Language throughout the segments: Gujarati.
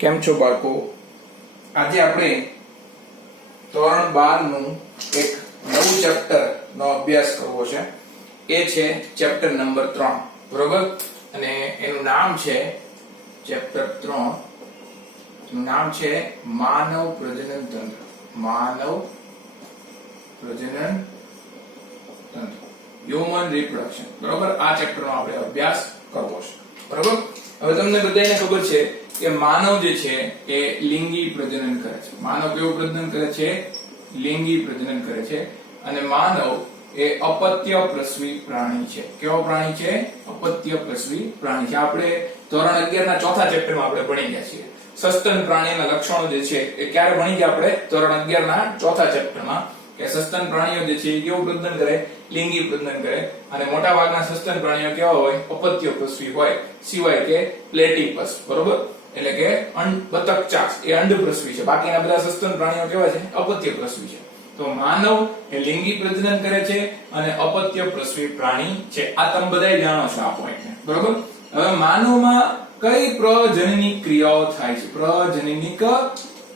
કેમ છો બાળકો? આજે આપણે ધોરણ 12 નું એક નવું ચેપ્ટર નો અભ્યાસ કરવો છે. એ છે ચેપ્ટર નંબર 3, બરોબર? અને એનું નામ છે ચેપ્ટર 3, એનું નામ છે માનવ પ્રજનન તંત્ર. માનવ પ્રજનન તંત્ર, હ્યુમન રિપ્રોડક્શન, બરોબર? આ ચેપ્ટરનો આપણે અભ્યાસ કરવો છે, બરોબર? હવે તમને બધાને ખબર છે કે માનવ જે છે એ લિંગી પ્રજનન કરે છે. માનવ કેવું પ્રજનન કરે છે? લિંગી પ્રજનન કરે છે. અને માનવ એ અપત્ય પ્રસવી પ્રાણી છે. કેવો પ્રાણી છે? અપત્ય પ્રસવી પ્રાણી છે. આપણે ધોરણ 11 ના ચોથા ચેપ્ટરમાં આપણે ભણી ગયા છીએ. સસ્તન પ્રાણીના લક્ષણો જે છે એ ક્યારે ભણી ગયા? આપણે ધોરણ 11 ના ચોથા ચેપ્ટરમાં કે સસ્તન પ્રાણીઓ જે છે એ કેવું પ્રજનન કરે? લિંગી પ્રજનન કરે. અને મોટા ભાગના સસ્તન પ્રાણીઓ કેવા હોય? અપત્ય પ્રસવી હોય, સિવાય કે પ્લેટિપસ, બરોબર? એટલે કે બતક ચાંચ એ અંડ પ્રસવી છે. બાકીના બધા સસ્તન પ્રાણીઓ કેવા છે? અપત્ય પ્રસવી છે. તો માનવ એ લિંગી પ્રજનન કરે છે અને અપત્ય પ્રસવી પ્રાણી છે. આ તમે બધાય જાણો છો આ પોઈન્ટને, બરોબર? હવે માનવમાં કઈ પ્રજનની ક્રિયાઓ થાય છે? પ્રજનની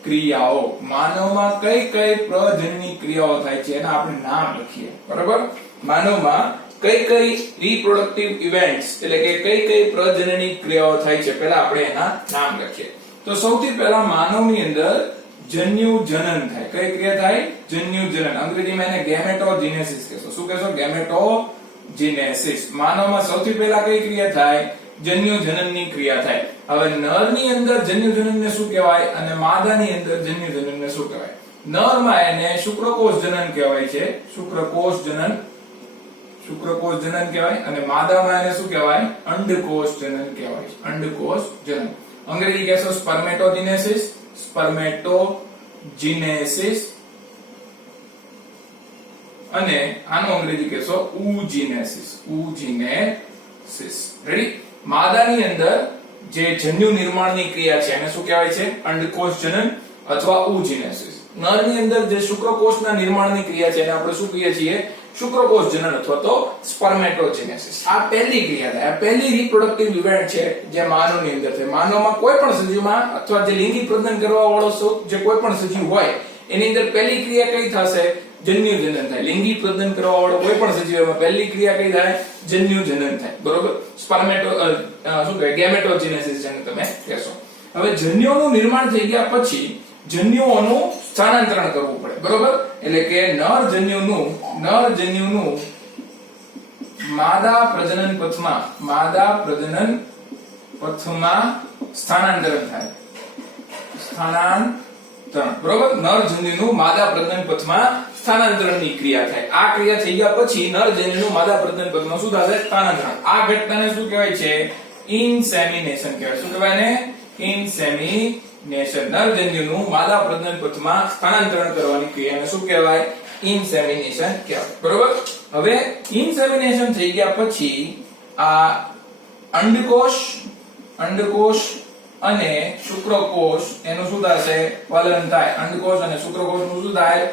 ક્રિયાઓ, માનવમાં કઈ કઈ પ્રજનની ક્રિયાઓ થાય છે એના આપણે નામ લખીએ, બરોબર? માનવમાં કઈ કઈ રિપ્રોડક્ટિવ ઇવેન્ટ્સ એટલે કે કઈ કઈ પ્રજનની ક્રિયાઓ થાય છે પહેલા આપણે એના નામ લખીએ. તો સૌથી પહેલા માનવની અંદર જન્યુ જનન થાય. કઈ ક્રિયા થાય? જન્યુ જનન. અંગ્રેજીમાં એને ગેમેટોજેનેસિસ કહેશો. શું કહેશો? ગેમેટોજેનેસિસ. માનવમાં સૌથી પહેલા કઈ ક્રિયા થાય? જન્યુ જનનની ક્રિયા થાય. હવે નરની અંદર જન્યુ જનનને શું કહેવાય અને માદાની અંદર જન્યુ જનનને શું કહેવાય? નરમાં એને શુક્રકોષ જનન કહેવાય છે. શુક્રકોષ જનન કહેવાય. અને માદામાં એને શું કહેવાય? અંડકોષ જનન કહેવાય છે. અંડકોષ જનન. અંગ્રેજી કહેશો સ્પર્મેટોજેનેસિસ. સ્પર્મેટોજેનેસિસ. અને આનો અંગ્રેજી કહેશો ઉજીનેસિસ. ઉજીનેસિસ. રેડી? માદાની અંદર જે જન્યુ નિર્માણની ક્રિયા છે એને શું કહેવાય છે? અંડકોષ જનન અથવા ઉજીનેસિસ. નરની અંદર જે શુક્રકોષના નિર્માણની ક્રિયા છે એને આપણે શું કહીએ છીએ? શુક્રકોષ જનન અથવા તો સ્પર્મેટોજેનેસિસ. આ પહેલી ક્રિયા થાય. આ પહેલી રિપ્રોડક્ટિવ ઇવેન્ટ છે જે માનવની અંદર થાય. માનવમાં કોઈ પણ સજીવમાં અથવા જે લિંગી પ્રજનન કરવા વાળો જે કોઈ પણ સજીવ હોય એની અંદર પહેલી ક્રિયા કઈ થશે? જન્યુ જનન થાય. લિંગી પ્રજનન કરવા વાળો કોઈ પણ સજીવમાં પહેલી ક્રિયા કઈ થાય? જન્યુ જનન થાય, બરોબર? સ્પર્મેટો શું કહેવાય? ગેમેટોજેનેસિસ જેને તમે કહેશો. હવે જન્યુઓનું નિર્માણ થઈ ગયા પછી જન્યુઓનું સ્થાનાંતરણ કરવું પડે, બરોબર? એટલે કે નર જન્યુનું માદા પ્રજનન પથમાં સ્થાનાંતરણ થાય. સ્થાનાંતરણ, બરોબર? નર જન્યુનું માદા પ્રજનન પથમાં સ્થાનાંતરણની ક્રિયા થાય. આ ક્રિયા થઈ ગયા પછી નર જન્યુનું માદા પ્રજનન પથમાં શું થશે? સ્થાનાંતરણ. આ ઘટનાને શું કહેવાય છે? ઇન્સેમિનેશન કહેવાય. શું કહેવાય ને? ઇન્સેમિનેશન. નર જન્યુનું માદા પ્રજનન પથમાં સ્થાનાંતરણ કરવાની ક્રિયાને શું કહેવાય? ઇન્સેમિનેશન કહેવાય, બરોબર? હવે ઇન્સેમિનેશન થઈ ગયા પછી આ અંડકોષ અને શુક્રકોષ એનું શું થશે? ફલન થાય. અંડકોષ અને શુક્રકોષનું શું થાય?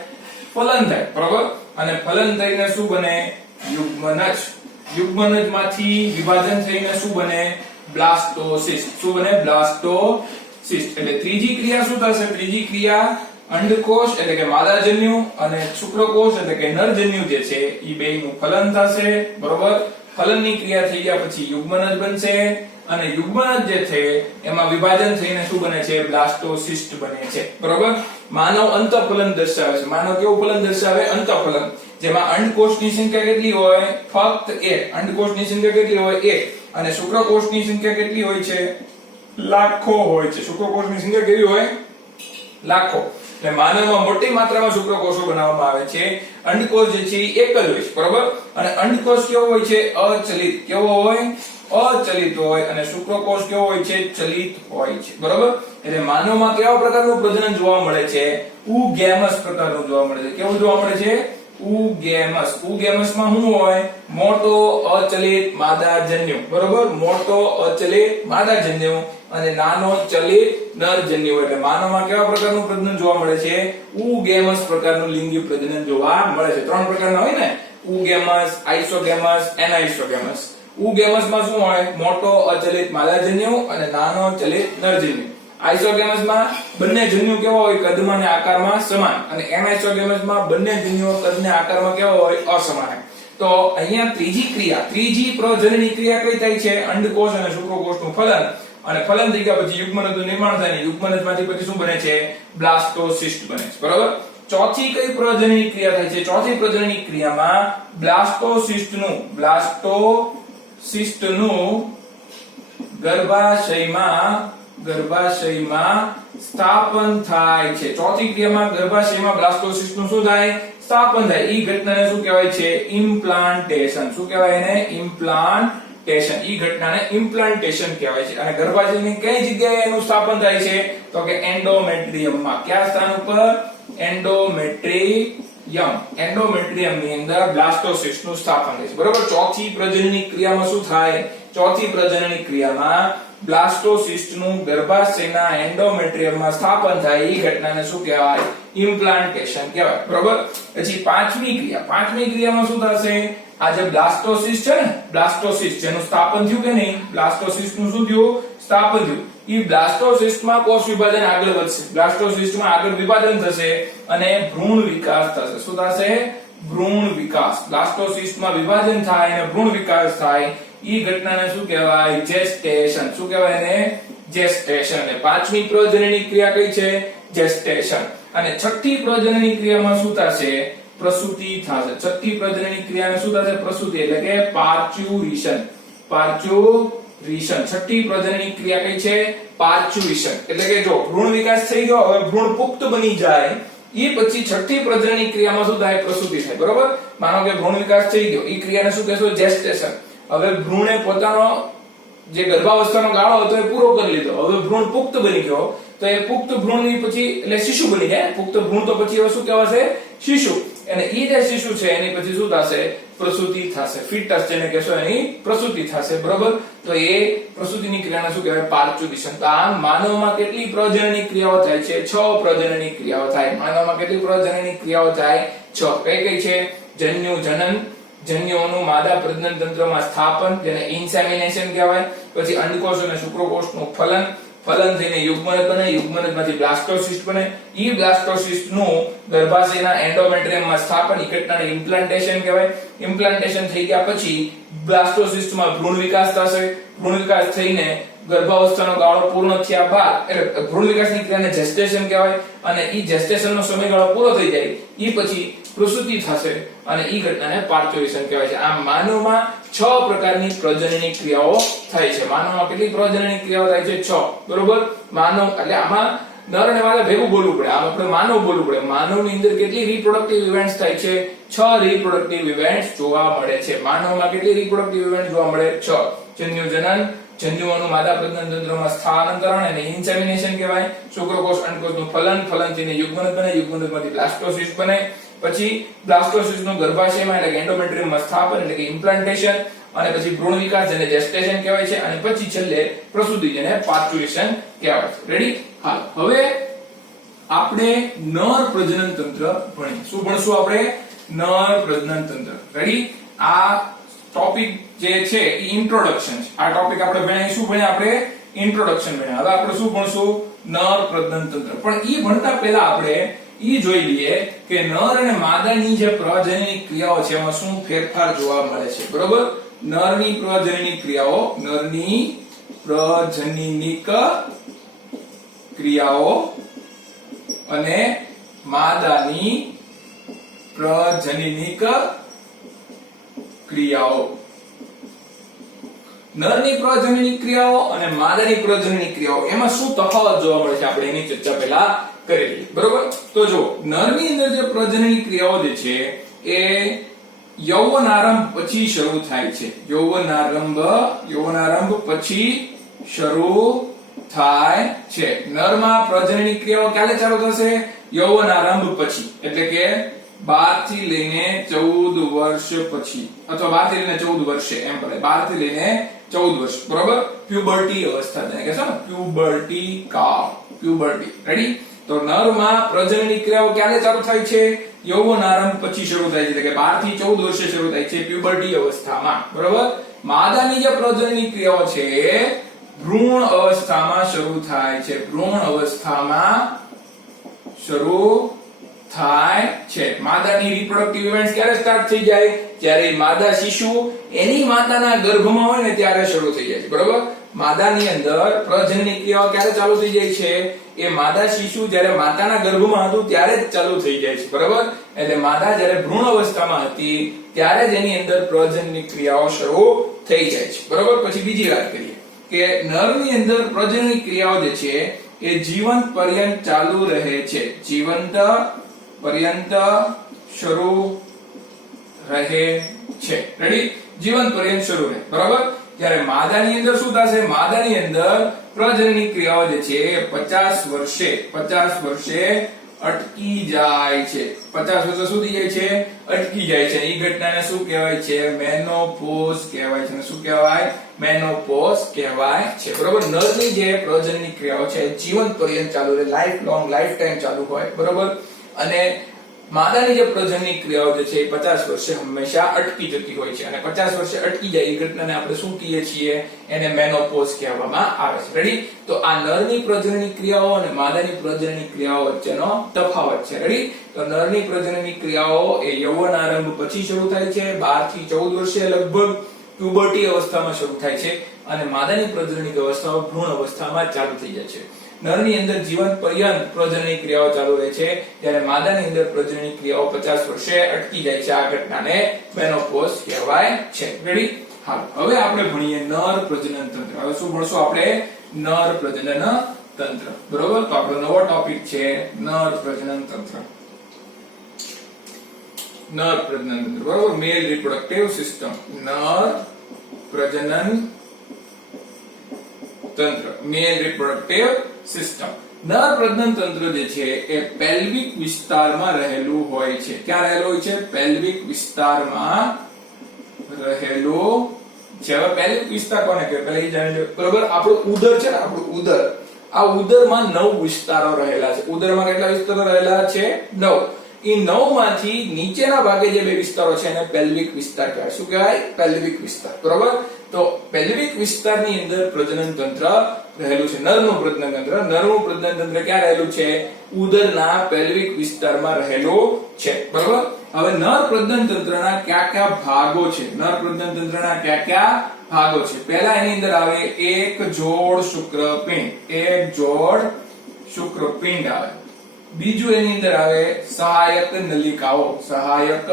ફલન થાય, બરોબર? અને ફલન થઈને શું બને? યુગ્મનજ. યુગ્મનજમાંથી વિભાજન થઈને શું બને? બ્લાસ્ટોસિસ્ટ. શું બને? બ્લાસ્ટોસિસ્ટ. એટલે ત્રીજી ક્રિયા શું થશે? ત્રીજી ક્રિયા અંડકોષ એટલે કે માદાજન્યુ અને શુક્રકોષ એટલે કે નરજન્યુ જે છે એ બેયનું ફલન થશે, બરોબર? ફલનની ક્રિયા થઈ ગયા પછી યુગ્મનજ બનશે અને યુગ્મનજ જે છે એમાં વિભાજન થઈને શું બને છે? બ્લાસ્ટોસિસ્ટ બને છે, બરોબર? માનવ અંતઃફલન દર્શાવે છે. માનવ કેવું ફલન દર્શાવે? અંતઃફલન. જેમાં અંડકોષની સંખ્યા કેટલી હોય? ફક્ત 1. અંડકોષની સંખ્યા કેટલી હોય? 1. અને શુક્રકોષની સંખ્યા કેટલી હોય છે? લાખો હોય છે. શુક્રકોષની સંખ્યા કેવી હોય? લાખો. એટલે માનવમાં મોટી માત્રામાં શુક્રકોષો બનાવવામાં આવે છે. અંડકોષ જે છે એક જ હોય છે, બરોબર? અને અંડકોષ કેવો હોય છે? અચલિત. કેવો હોય? અચલિત હોય. અને શુક્રકોષ કેવો હોય છે? ચલિત હોય છે, બરોબર? એટલે માનવમાં કેવા પ્રકારનું પ્રજનન જોવા મળે છે? ઉગેમસ પ્રકારનું જોવા મળે છે. કેવું જોવા મળે છે? ઉગેમસ. ઉગેમસમાં શું હોય? મોટો અચલિત માદાજન્યુ, બરોબર? મોટો અચલિત માદાજન્યુ અને નાનો ચલિત નરજન્યુ. એટલે માનવમાં કેવા પ્રકારનું પ્રજનન જોવા મળે છે? ઉગેમસ પ્રકારનું લિંગી પ્રજનન જોવા મળે છે. 3 પ્રકારના હોય ને? ઉગેમસ, આઇસોગેમસ, એનાઇસોગેમસ. ઉગેમસમાં શું હોય? મોટો અચલિત માદાજન્યુ અને નાનો ચલિત નરજન્યુ. આઇસોગેમસ માં બંને જન્યુ કેવા હોય કદમાં અને આકારમાં સમાન અને એનાઇસોગેમસ માં બંને જન્યુઓ કદ અને આકારમાં કેવા હોય અસમાન. તો અહીંયા ત્રીજી પ્રજનની ક્રિયા કઈ થાય છે અંડકોષ અને શુક્રકોષનું ફલન અને ફલન થઈ ગયા પછી યુગ્મનજનું નિર્માણ થાય ને યુગ્મનજમાંથી પછી શું બને છે બ્લાસ્ટોસિસ્ટ બને છે બરાબર. ચોથી કઈ પ્રજનની ક્રિયા થાય છે ચોથી પ્રજનની ક્રિયામાં બ્લાસ્ટોસિસ્ટનું ગર્ભાશયમાં સ્થાપન થાય છે. ચોથી ક્રિયામાં ગર્ભાશયમાં બ્લાસ્ટોસિસ્ટનું શું થાય સ્થાપન થાય. ઈ ઘટનાને શું કહેવાય છે ઇમ્પ્લાન્ટેશન. શું કહેવાય એને ઇમ્પ્લાન્ટેશન. ઈ ઘટનાને ઇમ્પ્લાન્ટેશન કહેવાય છે. અને ગર્ભાશયની કઈ જગ્યાએ એનું સ્થાપન થાય છે તો કે એન્ડોમેટ્રિયમમાં. કયા સ્થાન ઉપર એન્ડોમેટ્રિયમ ની અંદર બ્લાસ્ટોસિસ્ટ નું સ્થાપન થાય છે બરોબર. ચોથી પ્રજનની ક્રિયામાં શું થાય ચોથી પ્રજનની ક્રિયામાં બ્લાસ્ટોસિસ્ટ નું ગર્ભાશયના એન્ડોમેટ્રિયમમાં સ્થાપન થાય. એ ઘટનાને શું કહેવાય ઇમ્પ્લાન્ટેશન કહેવાય બરોબર. પછી પાંચમી ક્રિયામાં શું થશે આ જે બ્લાસ્ટોસિસ્ટ છે ને બ્લાસ્ટોસિસ્ટ જેનું સ્થાપન થયું કે નહીં બ્લાસ્ટોસિસ્ટ નું શું થયું સ્થાપન થયું. ઈ બ્લાસ્ટોસિસ્ટમાં કોષ વિભાજન આગળ વધશે. બ્લાસ્ટોસિસ્ટમાં આગળ વિભાજન થશે અને ભ્રૂણ વિકાસ થશે. શું થશે ભ્રૂણ વિકાસ. બ્લાસ્ટોસિસ્ટમાં વિભાજન થાય અને ભ્રૂણ વિકાસ થાય. ઈ ઘટનાને શું કહેવાય જેસ્ટેશન. શું કહેવાય એને જેસ્ટેશન. અને પાંચમી પ્રજનની ક્રિયા કઈ છે જેસ્ટેશન. અને છઠ્ઠી પ્રજનની ક્રિયામાં શું થશે પ્રસૂતિ થશે. છઠ્ઠી પ્રજનની ક્રિયાને શું થશે પ્રસૂતિ એટલે કે પાર્ચ્યુરિશન. છઠ્ઠી પ્રજનની ક્રિયા કઈ છે પાર્ચ્યુરિશન. એટલે કે જો ભ્રૂણ વિકાસ થઈ ગયો હવે ભ્રૂણ પુખ્ત બની જાય એ પછી છઠ્ઠી પ્રજનની ક્રિયામાં શું થાય પ્રસૂતિ થાય બરોબર. માનો કે ભ્રૂણ વિકાસ થઈ ગયો એ ક્રિયાને શું કહેશો જેસ્ટેશન. હવે ભ્રૂણે પોતાનો જે ગર્ભાવસ્થાનો ગાળો હતો એ પૂરો કરી લીધો. હવે ભ્રૂણ પુખ્ત બની ગયો તો એ પુખ્ત ભ્રૂણની પછી એટલે શિશુ બની જાય. પુખ્ત ભ્રૂણ તો પછી હવે શું કહેવાશે શિશુ. અને એ જે શિશુ છે એની પછી શું થશે પ્રસૂતિ થશે. ફિટસ જેને કહેશો એની પ્રસૂતિ થશે બરોબર. તો એ પ્રસૂતિની ક્રિયાને શું કહેવાય પાર્ચ્યુરિશન. તો આમ માનવમાં કેટલી પ્રજનની ક્રિયાઓ થાય છે 6 પ્રજનની ક્રિયાઓ થાય. માનવમાં કેટલી પ્રજનની ક્રિયાઓ થાય 6. કઈ છે જન્યુજનન જન્યુઓનું માદા પ્રજનન તંત્રમાં સ્થાપન જેને ઇન્સેમિનેશન કહેવાય. પછી અંડકોષ અને શુક્રકોષનું ફલન થઈને યુગ્મનજ બને. યુગ્મનજમાંથી બ્લાસ્ટોસિસ્ટ બને. ઈ બ્લાસ્ટોસિસ્ટ નું ગર્ભાશયના એન્ડોમેટ્રિયમમાં સ્થાપન ઈ ઘટનાને ઇમ્પ્લાન્ટેશન કહેવાય. ઇમ્પ્લાન્ટેશન થઈ ગયા પછી બ્લાસ્ટોસિસ્ટમાં ભ્રૂણ વિકાસ થશે. ભ્રૂણ વિકાસ થઈને ગર્ભાવસ્થાનો ગાળો પૂર્ણ થયા બાદ એટલે ભ્રૂણ વિકાસની ક્રિયાને જેસ્ટેશન કહેવાય. અને ઈ જેસ્ટેશનનો સમયગાળો પૂરો થઈ જાય ઈ પછી પ્રસૂતિ થશે અને ઈ ઘટનાને પાર્ચ્યુરિશન કહેવાય છે. આમ માનવમાં 6 પ્રકારની પ્રજનનની ક્રિયાઓ થાય છે. માનવમાં કેટલી પ્રજનનની ક્રિયાઓ થાય છે 6 બરોબર. માનવ એટલે આમાં નર અને માદા ભેગું બોલવું પડે. આમ આપણે માનવ બોલવું પડે. માનવની અંદર કેટલી રિપ્રોડક્ટિવ ઇવેન્ટ્સ થાય છે 6 રિપ્રોડક્ટિવ ઇવેન્ટ્સ જોવા મળે છે. માનવમાં કેટલી રિપ્રોડક્ટિવ ઇવેન્ટ્સ જોવા મળે 6. જન્યુજનન જન્યુઓનું માદા પ્રજનન તંત્રમાં સ્થાનાંતરણ અને ઇન્સેમિનેશન કહેવાય. શુક્રકોષ અંડકોષનું ફલન થઈને યુગ્મનજ બને. યુગ્મનજમાંથી બ્લાસ્ટોસિસ્ટ બને. પછી બ્લાસ્ટોસિસ્ટનું ગર્ભાશયમાં એટલે કે એન્ડોમેટ્રિયમમાં સ્થાપન એટલે કે ઇમ્પ્લાન્ટેશન. અને પછી ભ્રૂણ વિકાસ જેને જેસ્ટેશન કહેવાય છે. અને પછી છેલ્લે પ્રસૂતિ જેને પાર્ચ્યુરિશન કહેવાય છે. રેડી. હાલ હવે આપણે નર પ્રજનન તંત્ર ભણીએ. શું ભણશું આપણે નર પ્રજનન તંત્ર. રેડી. આ ટોપિક જે છે એ ઇન્ટ્રોડક્શન છે. આ ટોપિક આપણે ભણ્યા શું ભણ્યા આપણે ઇન્ટ્રોડક્શન ભણ્યા. હવે આપણે શું ભણશું નર પ્રજનન તંત્ર. પણ ઈ ભણતા પહેલા આપણે ઈ જોઈ લઈએ કે નર અને માદાની જે પ્રજનનની ક્રિયાઓ છે એમાં શું ફેરફાર જોવા મળે છે બરોબર. નરની પ્રજનનની ક્રિયાઓ અને માદાની પ્રજનનિક ક્રિયાઓ. નરની પ્રજનનની ક્રિયાઓ અને માદાની પ્રજનનની ક્રિયાઓ એમાં શું તફાવત જોવા મળે છે આપણે એની ચર્ચા પહેલા કરી લઈએ બરોબર. તો જો નરની અંદર જે પ્રજનનની ક્રિયાઓ જે છે એ યૌવનારંભ પછી શરૂ થાય છે. યૌવનારંભ પછી શરૂ થાય છે. નરમાં પ્રજનનની ક્રિયાઓ ક્યારે ચાલુ થશે યૌવનારંભ પછી એટલે કે 12 થી લઈને 14 વર્ષ પછી અથવા 12 થી લઈને 14 વર્ષે એમ પડે. 12 થી લઈને 14 વર્ષ બરોબર. પ્યુબર્ટી અવસ્થા જેને કહેશો ને પ્યુબર્ટી. રેડી. તો નરમાં પ્રજનનની ક્રિયાઓ ક્યારે ચાલુ થાય છે યૌવનારંભ પછી શરૂ થાય છે એટલે કે 12 થી 14 વર્ષે શરૂ થાય છે પ્યુબર્ટી અવસ્થામાં બરોબર. માદાની જે પ્રજનનની ક્રિયાઓ છે ભ્રૂણ અવસ્થામાં શરૂ થાય છે. ભ્રૂણ અવસ્થામાં શરૂ થાય છે. માદાની રિપ્રોડક્ટિવ ઇવેન્ટ્સ ક્યારે સ્ટાર્ટ થઈ જાય? જ્યારે માદા શિશુ એની માતાના ગર્ભમાં હોય ને ત્યારે શરૂ થઈ જાય છે. બરોબર? માદાની અંદર પ્રજનનની ક્રિયાઓ ક્યારે ચાલુ થઈ જાય છે? એ માદા શિશુ જ્યારે માતાના ગર્ભમાં હતું ત્યારે જ ચાલુ થઈ જાય છે. બરોબર? એટલે માદા જ્યારે ભ્રૂણ અવસ્થામાં હતી ત્યારે જ એની અંદર પ્રજનનની ક્રિયાઓ શરૂ થઈ જાય છે. બરોબર? પછી બીજી વાત કરીએ કે નરની અંદર પ્રજનનની ક્રિયાઓ જે છે એ જીવંત પર્યંત ચાલુ રહે છે. જીવંત પર્યંત શરૂ રહે છે. રેડી? જીવંત પર્યંત શરૂ રહે. બરોબર? જ્યારે માદાની અંદર શું થશે? માદાની અંદર પ્રજનનની ક્રિયાઓ જે છે એ 50 વર્ષે અટકી જાય છે. 50 વર્ષે શું થઈ જાય છે? અટકી જાય છે. એ ઘટનાને શું કહેવાય છે? મેનોપોઝ કહેવાય છે. શું કહેવાય? મેનોપોઝ કહેવાય છે. બરોબર? નરની જે પ્રજનનની ક્રિયાઓ છે જીવંત પર્યંત ચાલુ રહે, લાઈફ લોંગ, લાઈફ ટાઈમ ચાલુ હોય. બરોબર? અને માદાની જે પ્રજનનની ક્રિયાઓ જે છે એ 50 વર્ષે હંમેશા અટકી જતી હોય છે. અને 50 વર્ષે અટકી જાય એ ઘટનાને આપણે શું કહીએ છીએ? એને મેનોપોઝ કહેવામાં આવે છે. રેડી? તો આ નરની પ્રજનનની ક્રિયાઓ અને માદાની પ્રજનનની ક્રિયાઓ વચ્ચેનો તફાવત છે. રેડી? તો નરની પ્રજનનની ક્રિયાઓ એ યૌવન આરંભ પછી શરૂ થાય છે. 12 થી 14 વર્ષે લગભગ પ્યુબર્ટી અવસ્થામાં શરૂ થાય છે. અને માદાની પ્રજનનની અવસ્થાઓ ભ્રૂણ અવસ્થામાં ચાલુ થઈ જાય છે. નરની અંદર જીવંત પર્યંત પ્રજનનની ક્રિયાઓ ચાલુ રહે છે, જ્યારે માદાની અંદર પ્રજનનની ક્રિયાઓ 50 વર્ષે અટકી જાય છે. આ ઘટનાને મેનોપોઝ કહેવાય છે. રેડી? હાલ હવે આપણે ભણીએ નર પ્રજનન તંત્ર. હવે શું ભણશું આપણે? નર પ્રજનન તંત્ર. બરોબર? તો આપણો નવો ટોપિક છે નર પ્રજનન તંત્ર. નર પ્રજનન તંત્ર. બરોબર? મેલ રિપ્રોડક્ટિવ સિસ્ટમ. નર પ્રજનન તંત્ર. મેલ રિપ્રોડક્ટિવ સિસ્ટમ. નર પ્રજનન તંત્ર જે છે એ પેલ્વિક વિસ્તારમાં રહેલું હોય છે. ક્યાં રહેલું હોય છે? પેલ્વિક વિસ્તારમાં રહેલું છે. હવે પેલ્વિક વિસ્તાર કોને કહેવાય? પહેલા એ જાણી લો. બરોબર? આપણું ઉદર છે ને, આપણું ઉદર, આ ઉદરમાં 9 વિસ્તારો રહેલા છે. ઉદરમાં કેટલા વિસ્તારો રહેલા છે? 9. એ 9 માંથી નીચેના ભાગે જે 2 વિસ્તારો છે એને પેલ્વિક વિસ્તાર કહેવાય. શું કહેવાય? પેલ્વિક વિસ્તાર. બરોબર? તો પેલ્વિક વિસ્તારની અંદર પ્રજનન તંત્ર રહેલું છે. નરનું પ્રજનન તંત્ર. નરનું પ્રજનન તંત્ર ક્યાં રહેલું છે? ઉદરના પેલ્વિક વિસ્તારમાં રહેલું છે. બરોબર? હવે નર પ્રજનન તંત્રના કયા કયા ભાગો છે? નર પ્રજનન તંત્રના કયા કયા ભાગો છે? પહેલા એની અંદર આવે એક જોડ શુક્રપિંડ. એક જોડ શુક્રપિંડ આવે. બીજું એની અંદર આવે સહાયક નલિકાઓ. સહાયક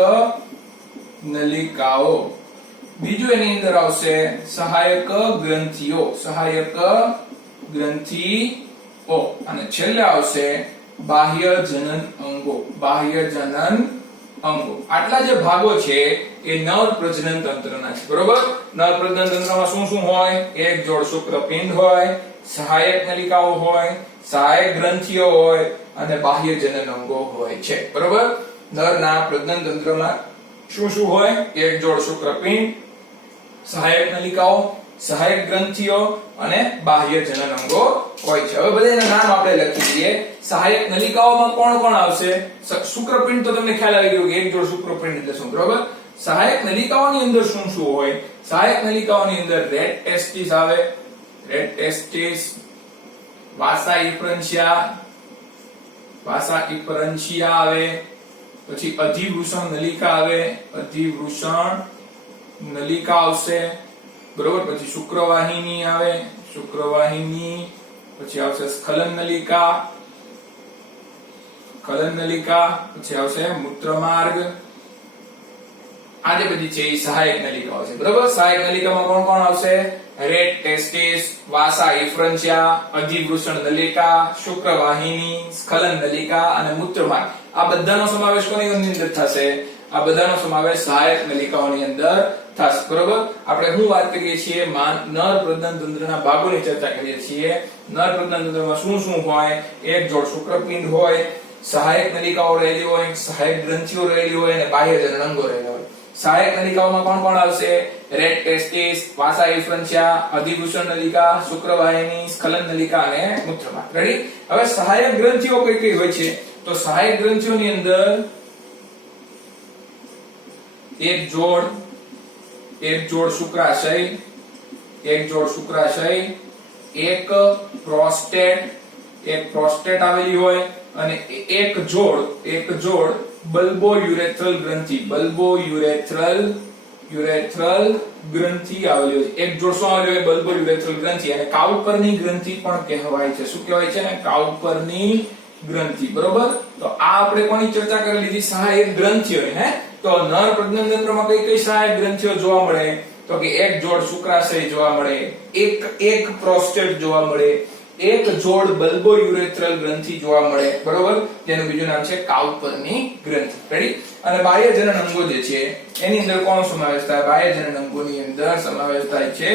નલિકાઓ. બીજું એની અંદર આવશે સહાયક ગ્રંથિઓ. સહાયક ગ્રંથિઓ. અને છેલ્લે આવશે બાહ્ય જનન અંગો. બાહ્ય જનન અંગો. આટલા જે ભાગો છે એ નર પ્રજનન તંત્રના છે. બરોબર? નર પ્રજનન તંત્રમાં શું શું હોય? એક જોડ શુક્રપિંડ હોય, સહાયક નલિકાઓ હોય, સહાયક ગ્રંથિઓ હોય અને બાહ્ય જનન અંગો હોય છે. બરોબર? નરના પ્રજનન તંત્રમાં શું શું હોય? એક જોડ શુક્રપિંડ, સહાયક નલિકાઓ, સહાયક ગ્રંથિઓ અને બાહ્ય જનન અંગો હોય છે. હવે બધાના નામ આપણે લખી દઈએ. સહાયક નલિકાઓમાં કોણ કોણ આવશે? શુક્રપિંડ તો તમને ખ્યાલ આવી ગયો કે એક જોડ શુક્રપિંડ એટલે શું. બરોબર? સહાયક નલિકાઓની અંદર શું શું હોય? સહાયક નલિકાઓની અંદર રેડ ટેસ્ટિસ આવે. રેડ ટેસ્ટિસ, વાસા ઇફરન્શિયા, વાસા ઇફરન્શિયા આવે. પછી અધિવૃષણ નલિકા આવે. અધિવૃષણ નલિકા આવશે. બરોબર? પછી શુક્રવાહિની આવે. શુક્રવાહિની. પછી આવશે સ્ખલન નલિકા. સ્ખલન નલિકા. પછી આવશે મૂત્રમાર્ગ. આ જે બધી છે એ સહાયક નલિકાઓ છે. બરોબર? સહાયક નલિકામાં કોણ કોણ આવશે? રેડ ટેસ્ટિસ, વાસા ઇફરન્શિયા, અધિવૃષણ નલિકા, શુક્રવાહિની, સ્ખલન નલિકા અને મૂત્રમાર્ગ. આ બધાનો સમાવેશ કોની અંદર થશે? આ બધાનો સમાવેશ સહાયક નલિકાઓની અંદર થશે. બરોબર? આપણે શું વાત કરીએ છીએ? નર પ્રજનન તંત્રના ભાગોની ચર્ચા કરીએ છીએ. નર પ્રજનન તંત્રમાં શું શું હોય? એક જોડ શુક્રપિંડ હોય, સહાયક નલિકાઓ રહેલી હોય, સહાયક ગ્રંથિઓ રહેલી હોય અને બાહ્ય જનન અંગો રહેલા હોય. સહાયક નલિકાઓમાં કોણ કોણ આવશે? રેડ ટેસ્ટિસ, વાસા ઇફરન્શિયા, અધિવૃષણ નલિકા, શુક્રવાહિની, સ્ખલન નલિકા અને મૂત્રમાર્ગ. રેડી? હવે સહાયક ગ્રંથિઓ કઈ કઈ હોય છે? તો સહાયક ગ્રંથિઓની અંદર એક જોડ શુક્રાશય, એક જોડ શુક્રાશય, એક પ્રોસ્ટેટ આવેલી હોય અને એક જોડ બલ્બોયુરેથ્રલ ગ્રંથિ આવેલી હોય છે. એક જોડ શું આવેલી હોય? બલ્બોયુરેથ્રલ ગ્રંથિ. અને કાઉપરની ગ્રંથિ પણ કહેવાય છે. શું કહેવાય છે? કાઉપરની ગ્રંથિ. બરોબર. તો આ આપણે કોની ચર્ચા કરી લીધી? સહાયક ગ્રંથિઓ. તો નર પ્રજનન તંત્રમાં કઈ સહાયક ગ્રંથિઓ જોવા મળે? તો કે એક જોડ શુક્રાશય જોવા મળે, એક પ્રોસ્ટેટ જોવા મળે, એક જોડ બલ્બોયુરેથ્રલ ગ્રંથિ જોવા મળે. બરોબર. જેનું બીજું નામ છે કાઉપરની ગ્રંથિ. રેડી. અને બાહ્ય જનન અંગો જે છે એની અંદર કોણ સમાવેશ થાય? બાહ્ય જનન અંગોની અંદર સમાવેશ થાય છે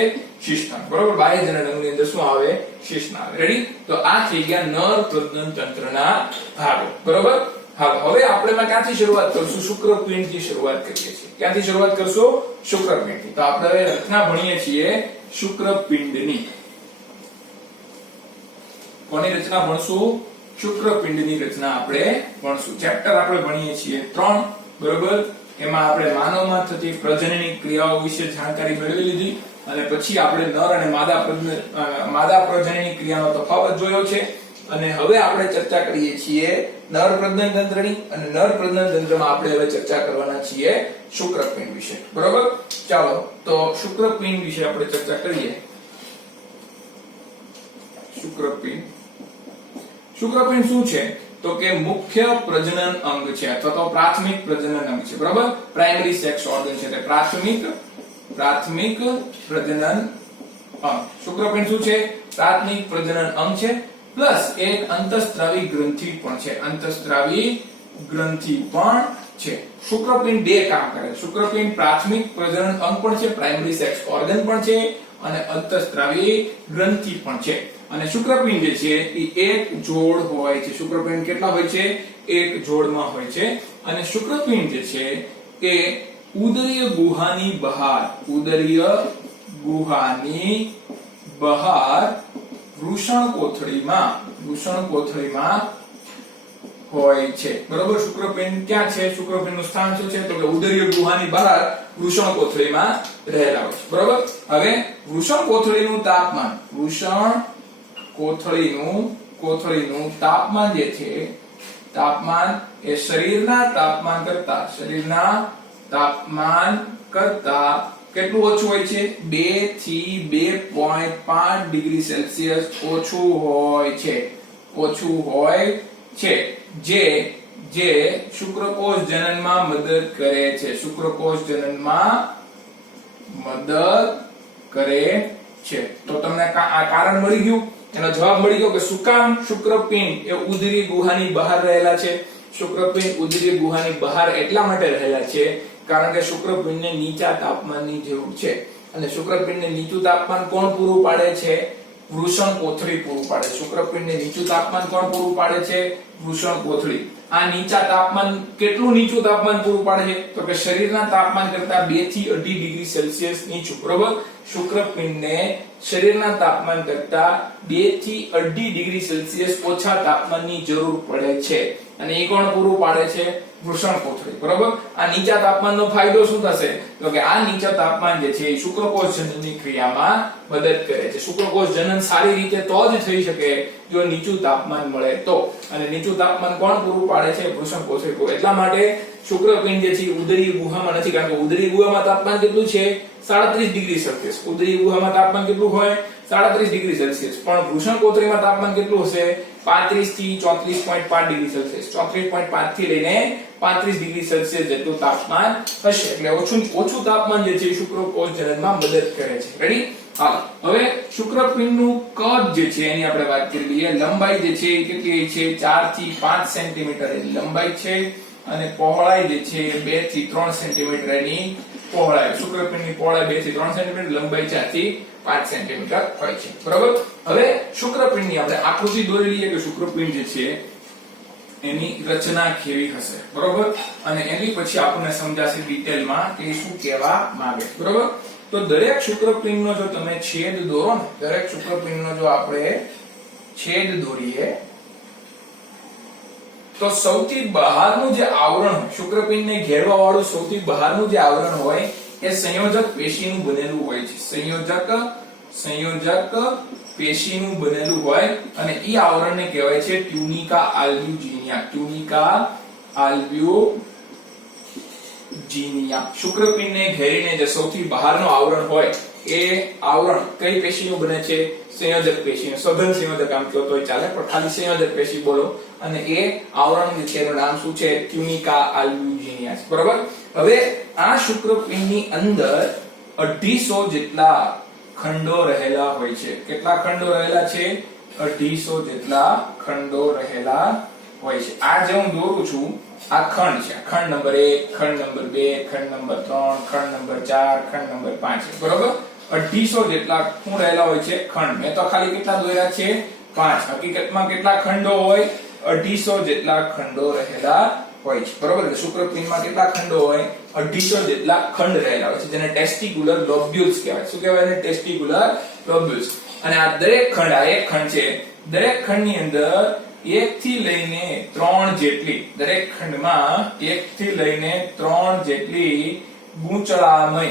શિશ્નાળ. બરોબર. બાહ્ય જનન અંગોની અંદર શું આવે? શિશ્નાળ. રેડી. તો આ થઈ ગયા નર પ્રજનન તંત્રના ભાગો. બરોબર. હવે આપણે ક્યાંથી શરૂઆત કરશું? શુક્રપિંડથી શરૂઆત કરીએ છીએ. ક્યાંથી શરૂઆત કરશું? શુક્રપિંડથી. તો આપણે હવે રચના ભણીએ છીએ શુક્રપિંડની. કોની રચના ભણશું? શુક્રપિંડની રચના આપણે ભણશું. ચેપ્ટર આપણે ભણીએ છીએ 3. બરોબર. એમાં આપણે માનવમાં થતી પ્રજનનની ક્રિયાઓ વિશે જાણકારી મેળવી લીધી અને પછી આપણે નર અને માદા પ્રજનનની ક્રિયાનો તફાવત જોયો છે. અને હવે આપણે ચર્ચા કરીએ છીએ નર પ્રજનન તંત્રની. અને નર પ્રજનન તંત્રમાં આપણે હવે ચર્ચા કરવાના છીએ શુક્રપિંડ વિશે. બરોબર. ચાલો તો શુક્રપિંડ વિશે આપણે ચર્ચા કરીએ. શુક્રપિંડ શું છે? તો કે મુખ્ય પ્રજનન અંગ છે અથવા તો પ્રાથમિક પ્રજનન અંગ છે. બરાબર. પ્રાઇમરી સેક્સ ઓર્ગન છે તે પ્રાથમિક પ્રજનન અંગ. શુક્રપિંડ શું છે? પ્રાથમિક પ્રજનન અંગ છે પ્લસ એક અંતઃસ્ત્રાવી ગ્રંથિ પણ છે. શુક્રપિંડ બે કામ કરે. શુક્રપિંડ પ્રાથમિક પ્રજનન અંગ પણ છે, પ્રાઇમરી સેક્સ ઓર્ગન પણ છે અને અંતઃસ્ત્રાવી ગ્રંથિ પણ છે. અને શુક્રપિંડ જે છે એ એક જોડ હોય છે. શુક્રપિંડ કેટલા હોય છે? એક જોડમાં હોય છે. અને શુક્રપિંડ જે છે એ ઉદરીય ગુહાની બહાર વૃષણકોથળીમાં હોય છે. બરોબર. શુક્રપિંડ ક્યાં છે? શુક્રપિંડનું સ્થાન શું છે? તો કે ઉદરીય ગુહાની બહાર વૃષણકોથળીમાં રહેલા હોય છે. બરોબર. હવે વૃષણકોથળીનું તાપમાન જે છે એ શરીરના તાપમાન કરતા કેટલું ઓછું હોય છે? 2 થી 2.5 ડિગ્રી સેલ્સિયસ ઓછું હોય છે. જે શુક્રકોષ જનનમાં મદદ કરે છે. તો તમને આ કારણ મળી ગયું. એનો જવાબ મળી ગયો કે શું કામ શુક્રપિંડ એ ઉદરી ગુહાની બહાર રહેલા છે. શુક્રપિંડ ઉદરી ગુહાની બહાર એટલા માટે રહેલા છે કારણ કે શુક્રપિંડને નીચા તાપમાનની જરૂર છે. અને શુક્રપિંડને નીચું તાપમાન કોણ પૂરું પાડે છે? વૃષણકોથળી પૂરું પાડે. શુક્રપિંડને નીચું તાપમાન કોણ પૂરું પાડે છે? વૃષણકોથળી. આ નીચા તાપમાન કેટલું નીચું તાપમાન પૂરું પાડે છે? તો કે શરીરના તાપમાન કરતા 2 થી 2.5 ડિગ્રી સેલ્સિયસ નીચું. બરોબર. શુક્રપિંડને શરીરના તાપમાન કરતા 2 થી 2.5 ડિગ્રી સેલ્સિયસ ઓછા તાપમાનની જરૂર પડે છે. અને એ કોણ પૂરું પાડે છે? વૃષણકોથળી. બરોબર. આ નીચા તાપમાનનો ફાયદો શું થશે? તો કે આ નીચા તાપમાન જે છે એ શુક્રકોષ જનનની ક્રિયામાં મદદ કરે છે. શુક્રકોષ જનન સારી રીતે તો જ થઈ શકે જો નીચું તાપમાન મળે તો. અને નીચું તાપમાન કોણ પૂરું પાડે છે? વૃષણકોથળી. એટલા માટે શુક્રપિંડ જે છે ઉદરીય ગુહામાં નથી, કારણ કે ઉદરીય ગુહામાં તાપમાન કેટલું છે? 37 ડિગ્રી સેલ્સિયસ. ઉદરીય ગુહામાં તાપમાન કેટલું હોય? 37 ડિગ્રી સેલ્સિયસ. પણ વૃષણકોથળીમાં તાપમાન કેટલું હશે? 35 થી 34.5 ડિગ્રી સેલ્સિયસ. 34.5 થી લઈને 35 ડિગ્રી સેલ્સિયસ જેટલું તાપમાન હશે. એટલે ઓછું તાપમાન જે છે શુક્રકોષ જનનમાં મદદ કરે છે. રેડી? હાલો. હવે શુક્રપિંડનું કદ જે છે એની આપણે વાત કરી લઈએ. લંબાઈ જે છે એ કેટલી છે? 4 થી 5 સેન્ટીમીટર એની લંબાઈ છે. અને પહોળાઈ જે છે 2 થી 3 સેન્ટીમીટર એની પહોળાઈ. શુક્રપિંડની પહોળાઈ 2 થી 3 સેન્ટીમીટર, લંબાઈ 4 થી 5 સેન્ટીમીટર હોય છે. બરોબર. હવે શુક્રપિંડની આપણે આકૃતિ દોરી લઈએ કે શુક્રપિંડ જે છે એની રચના કેવી હશે. બરોબર. અને એની પછી આપણને સમજાશે ડિટેલમાં કે શું કહેવા માંગે. બરોબર. તો દરેક શુક્રપિંડનો જો તમે છેદ દોરો ને, દરેક શુક્રપિંડનો જો આપણે છેદ દોરીએ તો સૌથી બહારનું જે આવરણ હોય, શુક્રપિંડને ઘેરવા વાળું સૌથી બહારનું જે આવરણ હોય એ સંયોજક પેશીનું બનેલું હોય છે. સંયોજક પેશીનું બનેલું હોય અને ઈ આવરણને કહેવાય છે ટ્યુનિકા આલ્બ્યુજિનિયા. ટ્યુનિકા આલ્બ્યુજિનિયા. શુક્રપિંડને ઘેરીને જે સૌથી બહારનું આવરણ હોય એ આવરણ કઈ પેશીનું બને છે? સંયોજક પેશીનું. સઘન સંયોજક આમ કહો તોય ચાલે, પણ ખાલી સંયોજક પેશી બોલો. અને એ આવરણ છે એનું નામ શું છે? ટ્યુનિકા આલ્બ્યુજિનિયા. બરોબર. હવે આ શુક્રપિંડની અંદર 250 જેટલા ખંડો રહેલા હોય છે. કેટલા ખંડો રહેલા છે? 250 જેટલા ખંડો રહેલા હોય છે. આ જે હું દોરું છું આ ખંડ છે. ખંડ નંબર 1, ખંડ નંબર 2, ખંડ નંબર 3, ખંડ નંબર 4, ખંડ નંબર 5 છે. બરોબર. 250 જેટલા શું રહેલા હોય છે? ખંડ. મેં તો ખાલી કેટલા દોર્યા છે? 5. હકીકતમાં કેટલા ખંડો હોય? 250 જેટલા ખંડો રહેલા હોય છે. બરોબર. શુક્રપિંડમાં કેટલા ખંડો હોય? 250 જેટલા ખંડ રહેલા હોય છે, જેને ટેસ્ટિક્યુલર લોબ્યુલ્સ કહેવાય. શું કહેવાય એને? Testicular lobules. અને આ દરેક ખંડ, આ એક ખંડ છે, દરેક ખંડની અંદર 1 થી લઈને 3 જેટલી, દરેક ખંડમાં 1 થી લઈને 3 જેટલી ગૂંચળામય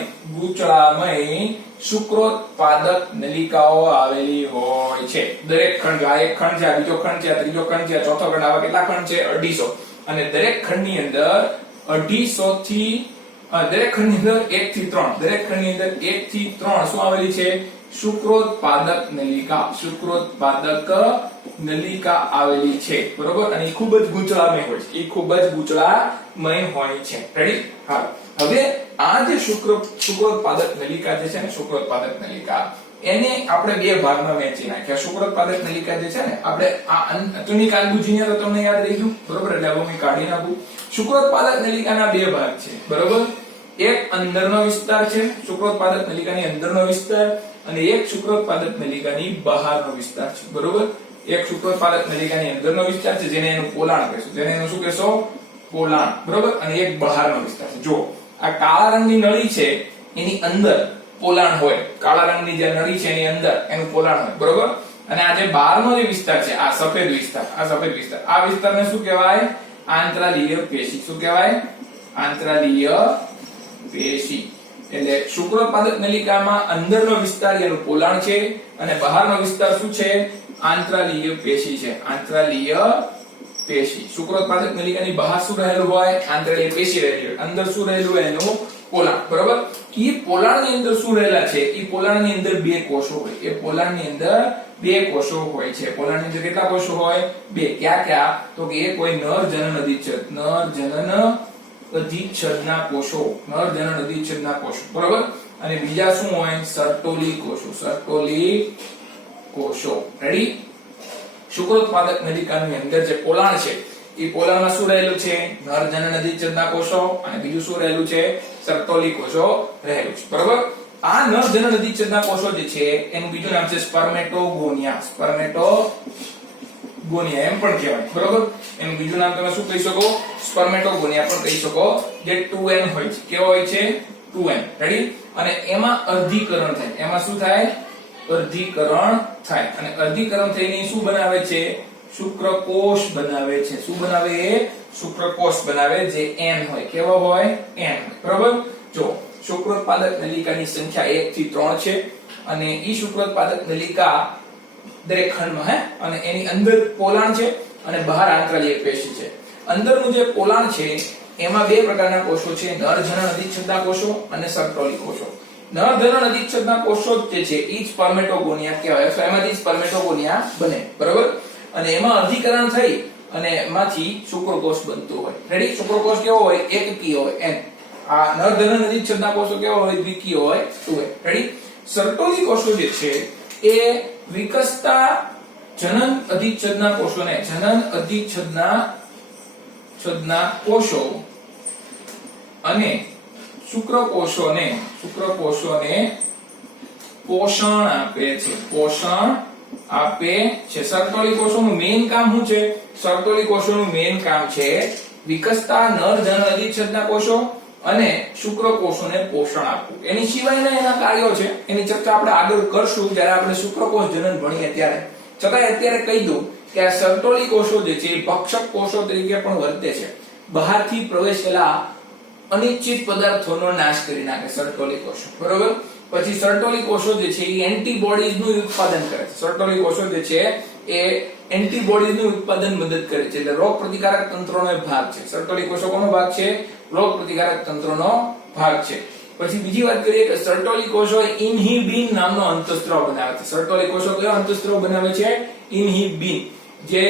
શુક્રોત્પાદક નલિકાઓ આવેલી હોય છે. દરેક ખંડ, આ એક ખંડ છે, આ બીજો ખંડ છે, આ ત્રીજો ખંડ છે, આ ચોથો ખંડ, આવા કેટલા ખંડ છે? 250. અને દરેક ખંડની અંદર 250 થી દરેક ખંડની અંદર 1 થી 3, દરેક ખંડની અંદર 1 થી 3 શું આવેલી છે? શુક્રોત્પાદક નલિકા. શુક્રોત્પાદક નલિકા આવેલી છે. બરોબર. અને ખૂબ જ ગૂંચળામય હોય છે. એ ખૂબ જ ગૂંચળામય હોય છે. રેડી? હા. હવે આ જે શુક્રોત્પાદક નલિકા જે છે ને, શુક્રોત્પાદક નલિકા, એને આપણે બે ભાગમાં વહેંચી નાખ્યા. શુક્રોત્પાદક નલિકા જે છે ને, આપણે આ ટ્યુનિકા આલ્બ્યુજિનિયા તો તમને યાદ રહી ગયું. બરોબર. એટલે હવે હું કાઢી નાખું. શુક્રોત્પાદક નલિકાના બે ભાગ છે. બરોબર. એક અંદરનો વિસ્તાર છે, શુક્રોત્પાદક નલિકાની અંદરનો વિસ્તાર, અને એક શુક્રોત્પાદક નલિકાની બહારનો વિસ્તાર છે. બરોબર. એક શુક્રોત્પાદક નલિકાની અંદરનો વિસ્તાર છે, જેને એનું પોલાણ કહેશું. જેને એનું શું કહેશો? પોલાણ. બરોબર. અને એક બહારનો વિસ્તાર છે. જો આ કાળા રંગની નળી છે એની અંદર પોલાણ હોય. કાળા રંગની જે નળી છે એની અંદર એનું પોલાણ હોય. બરોબર. અને આ જે બહારનો જે વિસ્તાર છે, આ સફેદ વિસ્તાર, આ સફેદ વિસ્તાર, આ વિસ્તારને શું કહેવાય? આંતરાલીય પેશી. શું કહેવાય? આંતરાલીય પેશી. એટલે શુક્રોત્પાદક નલિકામાં અંદરનો વિસ્તાર એનું પોલાણ છે, અને બહારનો વિસ્તાર શું છે? આંતરાલીય પેશી છે. આંતરાલીય પેશી. શુક્રોત્પાદક નલિકાની બહાર શું રહેલું હોય? આંતરાલીય પેશી રહેલી હોય. અંદર શું રહેલું હોય? એનું પોલાણ. બરોબર. ઈ પોલાણની અંદર શું રહેલા છે? ઈ પોલાણની અંદર બે કોષો હોય. એ પોલાણની અંદર બે કોષો હોય છે. પોલાણની અંદર કેટલા કોષો હોય? બે. ક્યાં ક્યાં? તો કે એક હોય નર જનન અધિચ્છદ. નર જનન અધિચ્છદના કોષો. નર જનન અધિચ્છદના કોષો. બરોબર. અને બીજા શું હોય? સર્ટોલી કોષો. સર્ટોલી કોષો. રેડી? શુક્રોત્પાદક નલિકાની અંદર જે પોલાણ છે, એ પોલાણમાં શું રહેલું છે? નર જનન અધિચ્છદના કોષો, અને બીજું શું રહેલું છે? સર્ટોલી કોષો રહેલું છે. બરોબર. આ નર જનન અધિચ્છદના કોષો જે છે એનું બીજું નામ છે સ્પર્મેટોગોનિયા. સ્પર્મેટોગોનિયા એમ પણ કહેવાય. બરોબર. એનું બીજું નામ તમે શું કહી શકો? સ્પર્મેટોગોનિયા પણ કહી શકો. જે 2n હોય છે. કેવો હોય છે? 2n. રેડી? અને એમાં અર્ધીકરણ થાય. એમાં શું થાય? અર્ધીકરણ થાય. અને અર્ધીકરણ થઈને શું બનાવે છે? શુક્રકોષ બનાવે છે. શું બનાવે? એ શુક્રકોષ બનાવે, જે n હોય. કેવો હોય? n હોય. બરોબર. જો શુક્રોત્પાદક નલિકાની સંખ્યા 1 થી 3 છે, અને ઈ શુક્રોત્પાદક નલિકા દરેક ખંડમાં હે, અને એની અંદર પોલાણ છે અને બહાર આંતરાલીય પેશી છે. અંદરનું જે પોલાણ છે એમાં બે પ્રકારના કોષો છે, નર જનન અધિચ્છદના કોષો અને સર્ટોલી કોષો. નર જનન અધિચ્છદના કોષો જે છે ઈ સ્પર્મેટોગોનિયા કહેવાય. તો એમાંથી સ્પર્મેટોગોનિયા બને. બરોબર. અને એમાં અર્ધીકરણ થઈ અને એમાંથી શુક્રકોષ બનતો હોય. રેડી? શુક્રકોષ કેવો હોય? એકકીય હોય. n. આ નર જનન અધિચ્છદના કોષો કેવો હોય? દ્વિકીય હોય. 2n. રેડી? સર્ટોલી કોષો જે છે એ વિકસતા જનન અધિચ્છદના કોષોને, જનન અધિચ્છદના કોષો અને શુક્રકોષોને પોષણ આપે છે. પોષણ આપે છે. સર્ટોલી કોષોનું મેઇન કામ શું છે? સર્ટોલી કોષોનું મેઇન કામ છે વિકસતા નર જનન અધિચ્છદના કોષો અને શુક્રકોષોને પોષણ આપવું. એની સિવાયના એના કાર્યો છે, એની ચર્ચા આપણે આગળ કરશું જ્યારે આપણે શુક્રકોષ જનન ભણીએ ત્યારે. છતાંય અત્યારે કહી દઉં કે આ સર્ટોલી કોષો જે છે ભક્ષક કોષો તરીકે પણ વર્તે છે. બહારથી પ્રવેશેલા અનિશ્ચિત પદાર્થોનો નાશ કરી નાખે સર્ટોલી કોષો. બરોબર. પછી સર્ટોલી કોષો જે છે એ એન્ટીબોડીઝ નું ઉત્પાદન કરે છે. સર્ટોલી કોષો જે છે એ એન્ટીબોડીઝ નું ઉત્પાદન મદદ કરે છે, એટલે રોગ પ્રતિકારક તંત્રનો એક ભાગ છે. સર્ટોલી કોષો કોનો ભાગ છે? રોગ પ્રતિકારક તંત્રનો ભાગ છે. પછી બીજી વાત કરીએ કે સર્ટોલી કોષો ઇન્હિબિન નામનો અંતઃસ્ત્રાવ બનાવે છે. સર્ટોલી કોષો કયો અંતઃસ્ત્રાવ બનાવે છે? ઇન્હિબિન, જે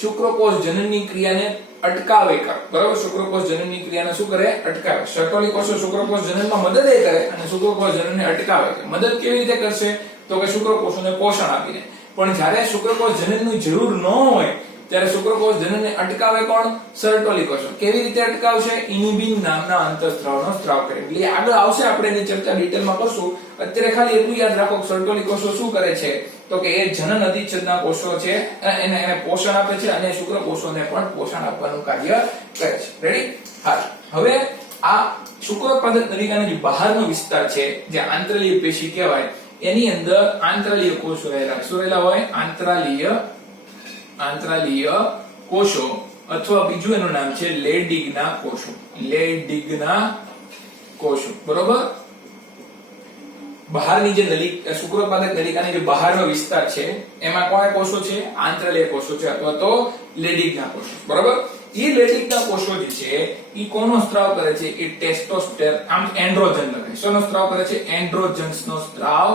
શુક્રકોષ જનનની ક્રિયાને અટકાવે કરે. બરાબર, શુક્રકોષ જનનની ક્રિયાને શું કરે? અટકાવે. સર્ટોલી કોષો શુક્રકોષ જનનમાં મદદ કરે અને શુક્રકોષ જનનને અટકાવે. મદદ કેવી રીતે કરશે? તો કે શુક્રકોષોને પોષણ આપીને. પણ જ્યારે શુક્રકોષ જનનની જરૂર ન હોય ત્યારે શુક્રકોષ જનનને અટકાવે કોણ? સર્ટોલી કોષો. કેવી રીતે અટકાવશે? ઇન્હિબિન નામના અંતઃસ્ત્રાવનો સ્ત્રાવ કરે. એટલે આગળ આવશે, આપણે એની ચર્ચા ડિટેલમાં કરશું. અત્યારે ખાલી એટલું યાદ રાખો કે સર્ટોલી કોષો શું કરે છે? તો કે એ જનન અધિચ્છેદના કોષો છે, એને પોષણ આપે છે અને શુક્રકોષોને પણ પોષણ આપવાનું કાર્ય કરે છે. રેડી? હા, હવે આ શુક્રોત્પાદક નલિકાનો જે બહારનો વિસ્તાર છે, જે આંતરલીય પેશી કહેવાય, એની અંદર આંતરલીય કોષો રહેલા. શું રહેલા હોય? આંતરલીય કોષો, અથવા બીજું એનું નામ છે લેડિગ્ના કોષો. લેડિગ્ના કોષો. બરોબર? બહારની જે શુક્રોત્પાદક નલિકાની જે બહારનો વિસ્તાર છે એમાં કોના કોષો છે? આંતરલીય કોષો છે, અથવા તો લેડિગ્ના કોષો. બરોબર? એ લેડિગ્ના કોષો જે છે એ કોનો સ્ત્રાવ કરે છે? એ ટેસ્ટોસ્ટેરોન, આમ એન્ડ્રોજન લખે. શેનો સ્ત્રાવ કરે છે? એન્ડ્રોજન્સનો સ્ત્રાવ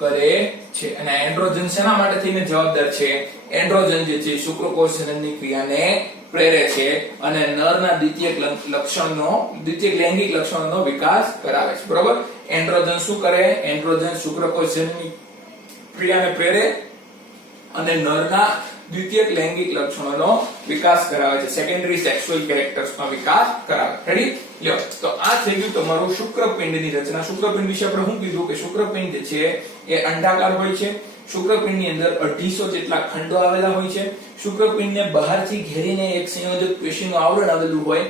કરે છે. અને એન્ડ્રોજન શેના માટે થઈને જવાબદાર છે? એન્ડ્રોજન જે છે શુક્રકોષ જનનની ક્રિયાને પ્રેરે છે અને નરના દ્વિતીયક લૈંગિક લક્ષણોનો વિકાસ કરાવે છે. બરોબર? એન્ડ્રોજન શું કરે? એન્ડ્રોજન શુક્રકોષ જનનની ક્રિયાને પ્રેરે અને નરના દ્વિતીયક લૈંગિક લક્ષણોનો વિકાસ કરાવે છે. સેકન્ડરી સેક્સ્યુઅલ કેરેક્ટર્સનો વિકાસ કરાવે. રેડી? લ્યો, તો આ થઈ ગયું તમારું શુક્રપિંડની રચના. શુક્રપિંડ વિશે આપણે શું કીધું? કે શુક્રપિંડ જે છે એ અંડાકાર હોય છે. શુક્રપિંડની અંદર 250 જેટલા ખંડો આવેલા હોય છે. શુક્રપિંડને બહારથી ઘેરીને એક સંયોજક પેશીનું આવરણ આવેલું હોય,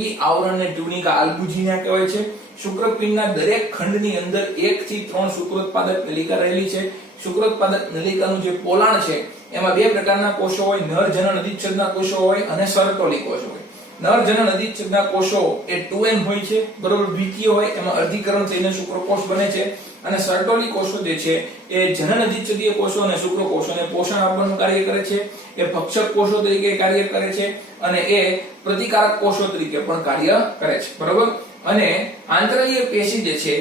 ઈ આવરણને ટ્યુનિકા આલ્બુજીના કહેવાય છે. શુક્રપિંડના દરેક ખંડની અંદર 1 થી 3 શુક્રોત્પાદક નલિકા રહેલી છે. શુક્રોત્પાદક નલિકાનું જે પોલાણ છે એમાં બે પ્રકારના કોષો હોય, નર જનન અધિચ્છેદના કોષો હોય અને સર્ટોલી કોષ હોય. નર જનન અધિચ્છેદના કોષો એ 2n હોય છે. બરોબર? દ્વિતીય હોય, એમાં અર્ધીકરણ થઈને શુક્રકોષ બને છે. અને સર્ટોલી કોષો જે છે એ જનન અધિચ્છદીય કોષો અને શુક્રકોષોને પોષણ આપવાનું કાર્ય કરે છે. એ ભક્ષક કોષો તરીકે કાર્ય કરે છે અને એ પ્રતિકારક કોષો તરીકે પણ કાર્ય કરે છે. બરોબર? અને આંતરલીય પેશી જે છે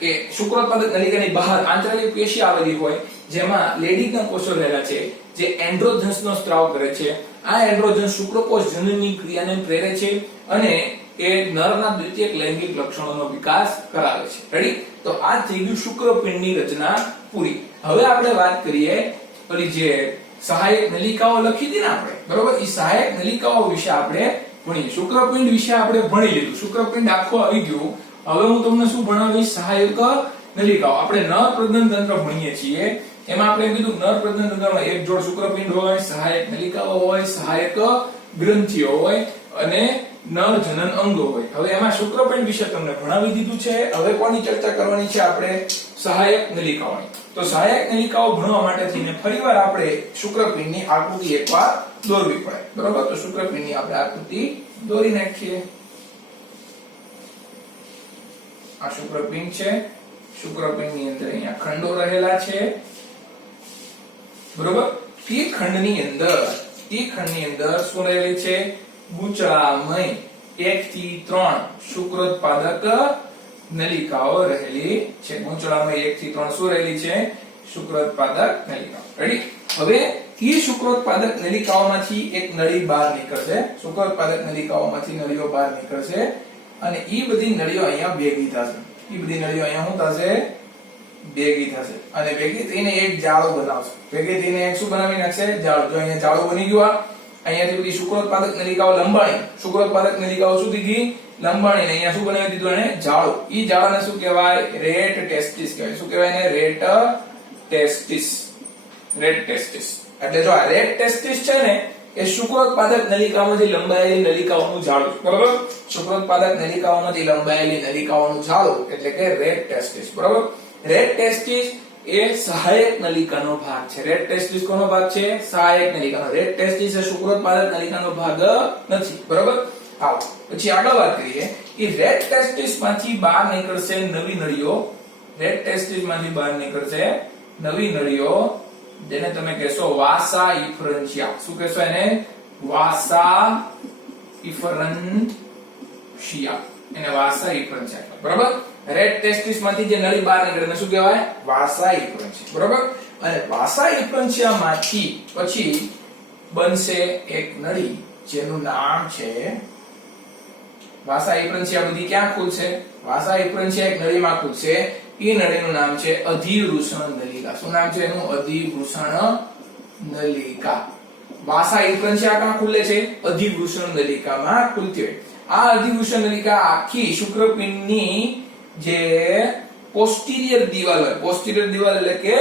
એ શુક્રોત્પાદક નલિકાની બહાર આંતરલીય પેશી આવેલી હોય, જેમાં લેડિગ્ના કોષો રહેલા છે, જે એન્ડ્રોજન્સનો સ્ત્રાવ કરે છે. આ એન્ડ્રોજન શુક્રકોષ જનનની ક્રિયાને પ્રેરે છે અને એ નરના દ્વિતીયક લૈંગિક લક્ષણોનો વિકાસ કરાવે છે. રેડી? તો આ થઈ ગયું શુક્રપિંડની રચના પૂરી. હવે આપણે વાત કરીએ ઓલી જે સહાયક નલિકાઓ લખી હતી ને આપણે, બરોબર? એ સહાયક નલિકાઓ વિશે આપણે ભણીએ. શુક્રપિંડ વિશે આપણે ભણી લીધું. શુક્રપિંડ આખો આવી ગયું. હવે હું તમને શું ભણાવીશ? સહાયક નલિકાઓ. આપણે નર પ્રજનન તંત્ર ભણીએ છીએ, એમાં આપણે કીધું નર પ્રજનન તંત્રમાં એક જોડ શુક્રપિંડ હોય, સહાયક નલિકાઓ હોય, સહાયક ગ્રંથિઓ હોય અને નર જનન અંગો હોય. હવે એમાં શુક્રપિંડ વિશે તમને ભણાવી દીધું છે. હવે કોની ચર્ચા કરવાની છે આપણે? સહાયક નલિકાઓની. તો સહાયક નલિકાઓ ભણવા માટે થઈને ફરીવાર આપણે શુક્રપિંડની આકૃતિ એકવાર દોરવી પડે. બરોબર? તો શુક્રપિંડની આપણે આકૃતિ દોરી નાખીએ. આ શુક્રપિંડ છે. શુક્રપિંડની અંદર અહીંયા ખંડો રહેલા છે. બરોબર? એ ખંડની અંદર શું રહેલી છે? ગુચળામય 1 થી 3 શુક્રોત્પાદક નલિકાઓ રહેલી છે. ગુચળામય 1 થી 3 શું રહેલી છે? શુક્રોત્પાદક નલિકાઓ. રેડી? હવે એ શુક્રોત્પાદક નલિકાઓમાંથી એક નળી બહાર નીકળશે. શુક્રોત્પાદક નલિકાઓમાંથી નળીઓ બહાર નીકળશે અને એ બધી નળીઓ અહીંયા ભેગી થશે. ભેગી થશે અને ભેગી થઈને એક જાળો બનાવશે. ભેગી થઈને એક શું બનાવી નાખશે? જાળો. જો અહીંયા જાળો બની ગયું. અહીંયાથી બધી શુક્રોત્પાદક નલિકાઓ લંબાણી, શુક્રોત્પાદક નલિકાઓ સુધી ગઈ લંબાણી, અહીંયા શું બનાવી દીધું? એને જાળો. ઈ જાળાને શું કહેવાય? રેટ ટેસ્ટિસ કહેવાય. શું કહેવાય એને? Rate testis. એટલે જો આ રેટ ટેસ્ટિસ છે ને એ શુક્રોત્પાદક નલિકામાંથી લંબાયેલી નલિકાઓનું જાળું. બરોબર? શુક્રોત્પાદક નલિકાઓમાંથી લંબાયેલી નલિકાઓનું જાળું એટલે કે રેટ ટેસ્ટિસ. બરોબર? રેટ ટેસ્ટિસ એ સહાયક નલિકાનો ભાગ છે. રેટ ટેસ્ટિસ કોનો ભાગ છે? સહાયક નલિકાનો. રેટ ટેસ્ટિસ એ શુક્રોત્પાદક નલિકાનો ભાગ નથી. બરોબર? આવો પછી આગળ વાત કરીએ. એ રેટ ટેસ્ટિસ માંથી બહાર નીકળશે નવી નળીઓ. રેડ ટેસ્ટિસ માંથી બહાર નીકળશે નવી નળીઓ, જેને તમે કહેશો વાસા ઇફરન્શિયા. શું કહેશો એને? વાસા ઇફરન્શિયા. એને વાસા ઇફરન્શિયા. બરાબર? રેડ ટેસ્ટિસ માંથી જે નળી બહાર નીકળે એને શું કહેવાય? વાસા ઇફરન્શિયા. બરાબર? અને વાસા ઇફરન્શિયા માંથી પછી બનશે એક નળી જેનું નામ છે વાસા ઇફરન્શિયા. બધી ક્યાં ખુલશે? વાસા ઇફરન્શિયા એક નળીમાં ખુલશે. એ નળીનું નામ છે અધિવૃષણ નલિકા. શું નામ છે એનું? અધિવૃષણ નલિકા. વાસા ઇફરન્શિયા ક્યાં ખુલે છે? અધિવૃષણ નલિકામાં ખુલતી હોય. આ અધિવૃષણ નલિકા આખી શુક્રપિંડની જે પોસ્ટિરિયર દિવાલ હોય, પોસ્ટિરિયર દિવાલ એટલે કે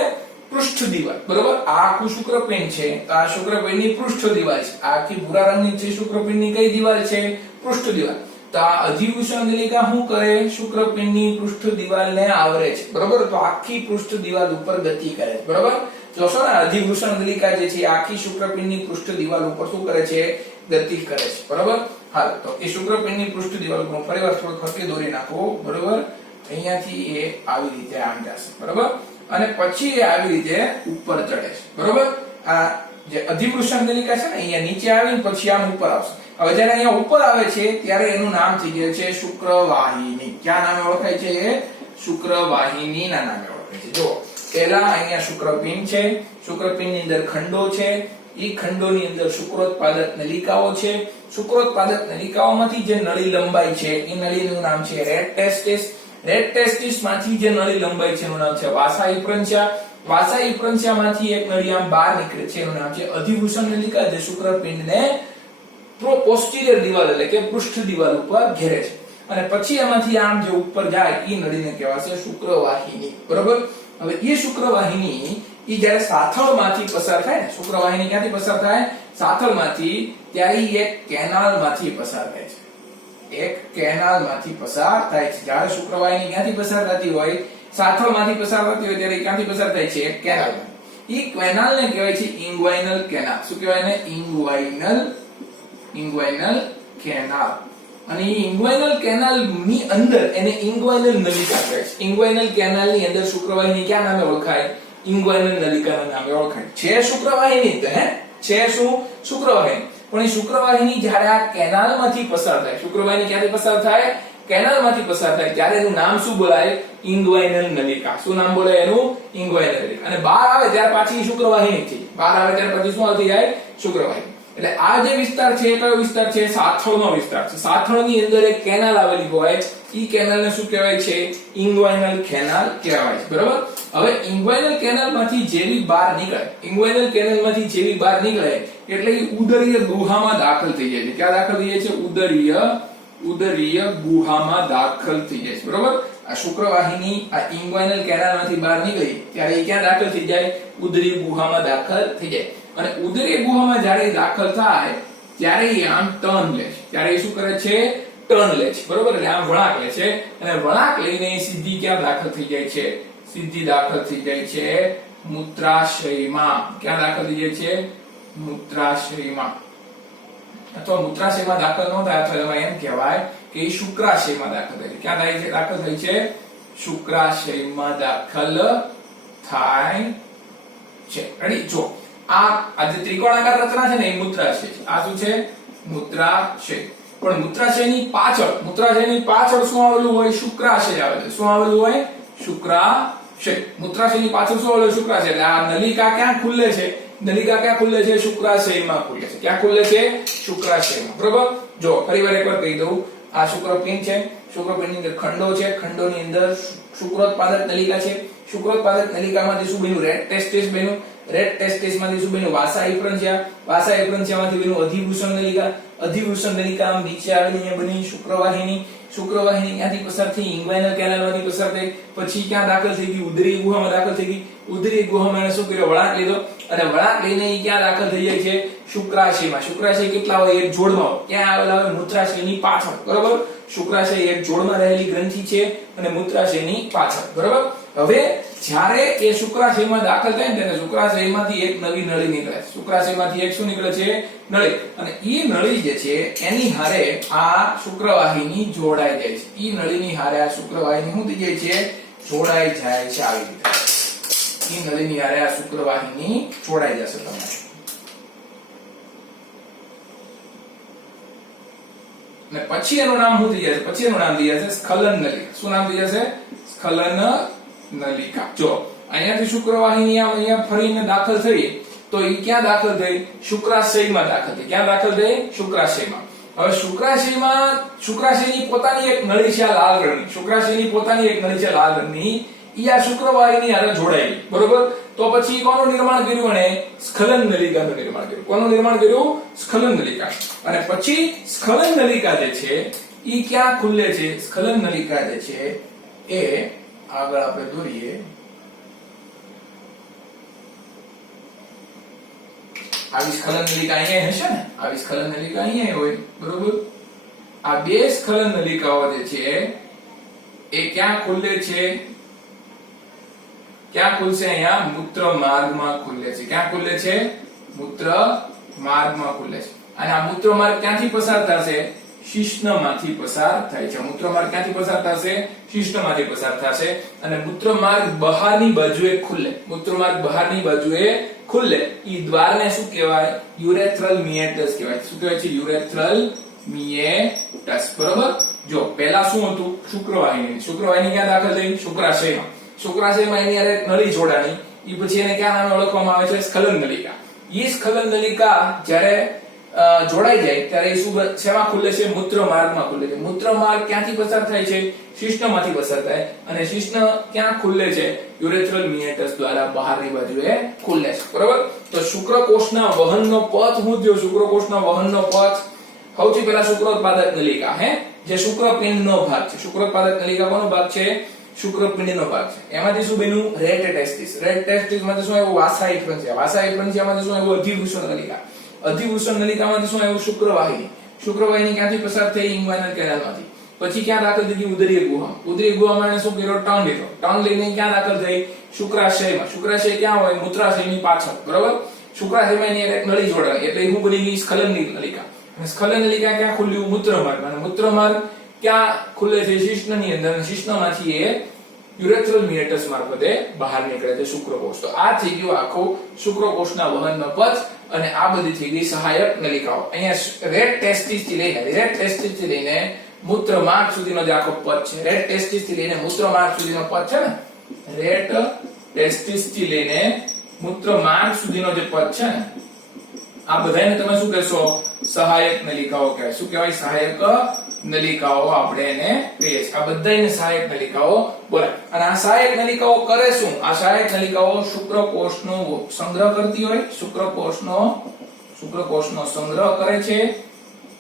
પૃષ્ઠ દિવાલ. બરોબર? આ આખું શુક્રપિંડ છે તો આ શુક્રપિંડની પૃષ્ઠ દિવાલ છે. આખી ભૂરા રંગની છે શુક્રપિંડની કઈ દિવાલ છે? પૃષ્ઠ દિવાલ. તો આ અધિવૃષણ નલિકા શું કરે? શુક્રપિંડની પૃષ્ઠ દિવાલને આવરે છે. બરોબર? તો આખી પૃષ્ઠ દિવાલ ઉપર ગતિ કરે છે. બરોબર? જોશો ને, અધિવૃષણ નલિકા જે છે આખી શુક્રપિંડની પૃષ્ઠ દિવાલ ઉપર શું કરે છે? ગતિ કરે છે. બરોબર? હાલ તો એ શુક્રપિંડની પૃષ્ઠ દિવાલ ઉપર ફરીવાર થોડું ખતી દોરી નાખો. બરોબર? અહીંયાથી એ આવી રીતે આમ જશે. બરોબર? અને પછી એ આવી રીતે ઉપર ચડે છે. બરોબર? આ જે અધિવૃષણ નલિકા છે ને અહીંયા નીચે આવીને પછી આમ ઉપર આવશે. હવે જ્યારે અહીંયા ઉપર આવે છે ત્યારે એનું નામ થઈ ગયું છે શુક્રવાહિની. ક્યાં નામે ઓળખાય છે? એ શુક્રવાહિનીના નામે ઓળખાય છે. જો પહેલા અહીંયા શુક્રપિંડ છે, શુક્રપિંડની અંદર ખંડો છે, એ ખંડોની અંદર શુક્રોત્પાદક નલિકાઓ છે. શુક્રોત્પાદક નલિકાઓમાંથી જે નળી લંબાઈ છે એ નળીનું નામ છે રેડ ટેસ્ટિસ. રેડ ટેસ્ટિસ માંથી જે નળી લંબાઈ છે એનું નામ છે વાસા ઇફરન્શિયા. વાસા ઇફરન્શિયા માંથી એક નળી આમ બહાર નીકળે છે એનું નામ છે અધિવૃષણ નલિકા, જે શુક્રપિંડને પોસ્ટિરિયર દિવાલ એટલે કે પૃષ્ઠ દિવાલ ઉપર ઘેરે છે. અને પછી એમાંથી આમ જે ઉપર જાય એ નળીને કહેવાશે શુક્રવાહિની. બરોબર? હવે એ શુક્રવાહિની એ જ્યારે સાથળમાંથી પસાર થાય ને, શુક્રવાહિની ક્યાંથી પસાર થાય? સાથળમાંથી. ત્યારે એક કેનાલમાંથી પસાર થાય છે. એક કેનાલમાંથી પસાર થાય છે. જ્યારે શુક્રવાહિની ક્યાંથી પસાર થતી હોય? સાથળમાંથી પસાર થતી હોય ત્યારે ક્યાંથી પસાર થાય છે? એક કેનાલમાં. એ કેનાલને કહેવાય છે ઇંગ્વાઇનલ કેનાલ. શું કહેવાય એને? ઇંગ્વાઇનલ કેનાલ. અને એ ઇંગ્વાઇનલ કેનાલ ની અંદર એને ઇંગ્વાઇનલ નલિકા કહે છે. ઇંગ્વાઇનલ કેનાલ ની અંદર શુક્રવાહિની ક્યાં નામે ઓળખાય? ઇંગ્વાઇનલ નલિકાના નામે ઓળખાય છે. શુક્રવાહિની તો છે શું? શુક્રવાહિની. પણ એ શુક્રવાહિની જ્યારે આ કેનાલમાંથી પસાર થાય, શુક્રવાહિની ક્યાંથી પસાર થાય? કેનાલમાંથી પસાર થાય ત્યારે એનું નામ શું બોલાય? ઇંગ્વાઇનલ નલિકા. શું નામ બોલાય એનું? ઇંગ્વાઇનલ નલિકા. અને બહાર આવે ત્યારે પાછી શુક્રવાહિની થઈ. બહાર આવે ત્યારે પછી શું આવતી જાય? શુક્રવાહિની. એટલે આ જે વિસ્તાર છે એ કયો વિસ્તાર છે? સાથળનો વિસ્તાર છે. સાથળની અંદર એક કેનાલ આવેલી હોય, ઈ કેનાલને શું કહેવાય છે? ઇંગ્વાઇનલ કેનાલ કહેવાય છે. બરાબર? હવે ઇંગ્વાઇનલ કેનાલમાંથી જેવી બહાર નીકળે, ઇંગ્વાઇનલ કેનાલમાંથી જેવી બહાર નીકળે એટલે એ ઉદરીય ગુહામાં દાખલ થઈ જાય છે. ક્યાં દાખલ થઈ જાય છે? ઉદરીય ગુહામાં દાખલ થઈ જાય છે. બરાબર? આ શુક્રવાહિની આ ઇંગ્વાઇનલ કેનાલમાંથી બહાર નીકળી ત્યારે એ ક્યાં દાખલ થઈ જાય? ઉદરીય ગુહામાં દાખલ થઈ જાય. અને ઉદરીય ગુહામાં જ્યારે દાખલ થાય ત્યારે એ આમ ટર્ન લે છે. ત્યારે એ શું કરે છે? ટર્ન લે છે. બરોબર? એટલે આમ વળાંક લે છે. અને વળાંક લઈને સીધી ક્યાં દાખલ થઈ જાય છે? સીધી દાખલ થઈ જાય છે મૂત્રાશયમાં. ક્યાં દાખલ થઈ જાય છે? મૂત્રાશયમાં. અથવા મૂત્રાશયમાં દાખલ ન થાય અથવા એમાં એમ કહેવાય કે એ શુક્રાશયમાં દાખલ થાય છે. ક્યાં થાય છે? દાખલ થાય છે શુક્રાશયમાં દાખલ થાય છે. રેડી? જો આ જે ત્રિકોણાકાર રચના છે ને એ મૂત્રાશય છે. આ શું છે? મૂત્રાશય. પણ મૂત્રાશયની પાછળ શું આવેલું હોય? શુક્રાશય આવે છે. શું આવેલું હોય? શુક્રાશય. મૂત્રાશયની પાછળ શું આવેલું? શુક્રાશય. એટલે આ નલિકા ક્યાં ખુલે છે? નલિકા ક્યાં ખુલે છે? શુક્રાશયમાં ખુલે છે. ક્યાં ખુલે છે? શુક્રાશયમાં. બરોબર? જો ફરીવાર એકવાર કહી દઉં, આ શુક્રપિંડ છે, શુક્રપિંડની અંદર ખંડો છે, ખંડોની અંદર શુક્રોત્પાદક નલિકા છે. શુક્રોત્પાદક નલિકામાંથી શું બન્યું? રેડ ટેસ્ટિસ બન્યું. રેડ ટેસ્ટિસ માંથી શું બન્યું? વાસા ઇફરન્શિયા. વાસા ઇફરન્શિયામાંથી બન્યું અધિવૃષણ નલિકા. અધિવૃષણ નલિકા આમ નીચે આવીને અહીંયા બની શુક્રવાહિની. શુક્રવાહિની ક્યાંથી પસાર થઈ? ઇંગ્વાઇનલ કેનાલમાંથી પસાર થઈ. પછી ક્યાં દાખલ થઈ ગઈ? ઉદરીય ગુહામાં દાખલ થઈ ગઈ. ઉદરીય ગુહામાં એને શું કર્યું? વળાંક લીધો. અને વળાંક લઈને એ ક્યાં દાખલ થઈ જાય છે? શુક્રાશયમાં. શુક્રાશય કેટલા હોય? એક જોડમાં હોય. ક્યાં આવેલા હોય? મૂત્રાશયની પાછળ. બરોબર? શુક્રાશય એક જોડમાં રહેલી ગ્રંથિ છે અને મૂત્રાશયની પાછળ. બરોબર? હવે જ્યારે એ શુક્રાશયમાં દાખલ થાય ને ત્યારે શુક્રાશયમાંથી એક નવી નળી નીકળે. શુક્રાશયમાંથી એક શું નીકળે છે? નળી. અને એ નળી જે છે એની હારે આ શુક્રવાહિની જોડાઈ જાય છે. એ નળીની હારે આ શુક્રવાહિની શું થઈ જાય છે? જોડાઈ જાય છે આવી રીતે ઈ નળીની હારે આ શુક્રવાહિની જોડાઈ જશે તમારે ને પછી એનું નામ શું થઈ જશે પછી એનું નામ થઈ જશે સ્ખલન નલિકા શું નામ થઈ જશે સ્ખલન નલિકા જો અહીંયાથી શુક્રવાહિની અહીંયા ફરીને દાખલ થઈ તો ઈ ક્યાં દાખલ થઈ શુક્રાશયમાં દાખલ થઈ ક્યાં દાખલ થઈ શુક્રાશયમાં હવે શુક્રાશયની પોતાની એક નળી છે લાલ રંગની શુક્રાશયની પોતાની એક નળી છે લાલ રંગની ઈ આ શુક્રવાહિની હારે જોડાઈ બરોબર તો પછી કોનું નિર્માણ કર્યું અને સ્ખલન નલિકાનું નિર્માણ કર્યું કોનું નિર્માણ કર્યું સ્ખલન નલિકા અને પછી સ્ખલન નલિકા જે છે ઈ ક્યાં ખુલે છે સ્ખલન નલિકા જે છે એ આગળ આપણે દોરીએ આવી સ્ખલન નલિકા અહીંયા હશે ને આવી સ્ખલન નલિકા અહીંયા હોય બરોબર આ બે સ્ખલન નલિકાઓ જે છે એ ક્યાં ખુલે છે ક્યાં ખુલશે અહીંયા મૂત્ર માર્ગમાં ખુલે છે ક્યાં ખુલે છે મૂત્ર માર્ગમાં ખુલે છે અને આ મૂત્ર માર્ગ ક્યાંથી પસાર થશે શિશ્નમાંથી પસાર થાય છે મૂત્ર માર્ગ ક્યાંથી પસાર થશે શિશ્નમાંથી પસાર થશે અને મૂત્ર માર્ગ બહારની બાજુએ ખુલે મૂત્ર માર્ગ બહારની બાજુએ ખુલે ઈ દ્વારને શું કહેવાય યુરેથ્રલ મિએટસ કહેવાય શું કહેવાય છે યુરેથ્રલ મિએટસ બરોબર જો પહેલા શું હતું શુક્રવાહિની ક્યાં દાખલ થઈ શુક્રાશયમાં એની હારે નળી જોડાણી ઈ પછી એને ક્યાં નામે ઓળખવામાં આવે છે સ્ખલન નલિકા ઈ સ્ખલન નલિકા જ્યારે જોડાઈ જાય ત્યારે એ શું શેમાં ખુલે છે મૂત્ર માર્ગમાં ખુલે છે મૂત્ર માર્ગ ક્યાંથી પસાર થાય છે શિશ્નમાંથી પસાર થાય અને શિશ્ન ક્યાં ખુલે છે યુરેથ્રલ મિએટસ દ્વારા બહારની બાજુએ ખુલે છે બરોબર તો શુક્રકોષના વહનનો પથ શું થયો શુક્રકોષના વહનનો પથ સૌથી પહેલા શુક્રોત્પાદક નલિકા જે શુક્રપિંડનો ભાગ છે શુક્રોત્પાદક નલિકા કોનો ભાગ છે શુક્રપિંડનો ભાગ છે એમાંથી શું બન્યું રેટ ટેસ્ટિસ માંથી શું આવ્યું વાસાઈ ફ્રન્સિયામાંથી શું આવ્યું અધિવૃષણ નલિકા અધિવૃષણ નલિકામાંથી શું આવ્યું શુક્રવાહિની ક્યાંથી પસાર થઈ ઇંગ્વાઇનલ કેનાલમાંથી પછી ક્યાં દાખલ થઈ ઉદરીય ગુહામાં એને શું કર્યો ટર્ન લઈને ક્યાં દાખલ થઈ શુક્રાશય ક્યાં હોય મૂત્રાશયની પાછળ બરોબર શુક્રાશયમાં એની એક નળી જોડાણી એટલે શું બની ગઈ સ્ખલન નલિકા અને સ્ખલન નલિકા ક્યાં ખુલ્યું મૂત્રમાર્ગ અને મૂત્રમાર્ગ ક્યાં ખુલે છે શિશ્નની અંદર અને શિશ્નમાંથી એ યુરેથ્રલ મિએટસ મારફતે બહાર નીકળે છે શુક્રકોષ તો આ થઈ ગયું આખો શુક્રકોષના વહનનો પથ અને આ બધી થઈ ગઈ સહાયક નલિકાઓ અહીંયા રેટ ટેસ્ટિસ થી લઈને મૂત્રમાર્ગ સુધીનો જે આખો પથ છે રેટ ટેસ્ટિસ થી લઈને મૂત્રમાર્ગ સુધીનો પથ છે ને રેટ ટેસ્ટિસ થી લઈને મૂત્રમાર્ગ સુધીનો જે પથ છે ને આ બધાને તમે શું કહેશો સહાયક નલિકાઓ કહેવાય શું કહેવાય સહાયક નલિકાઓ આપણે એને કહીએ છીએ આ બધાને સહાયક નલિકાઓ બોલાય અને આ સહાયક નલિકાઓ કરે શું આ સહાયક નલિકાઓ શુક્રકોષનો સંગ્રહ કરતી હોય શુક્રકોષનો સંગ્રહ કરે છે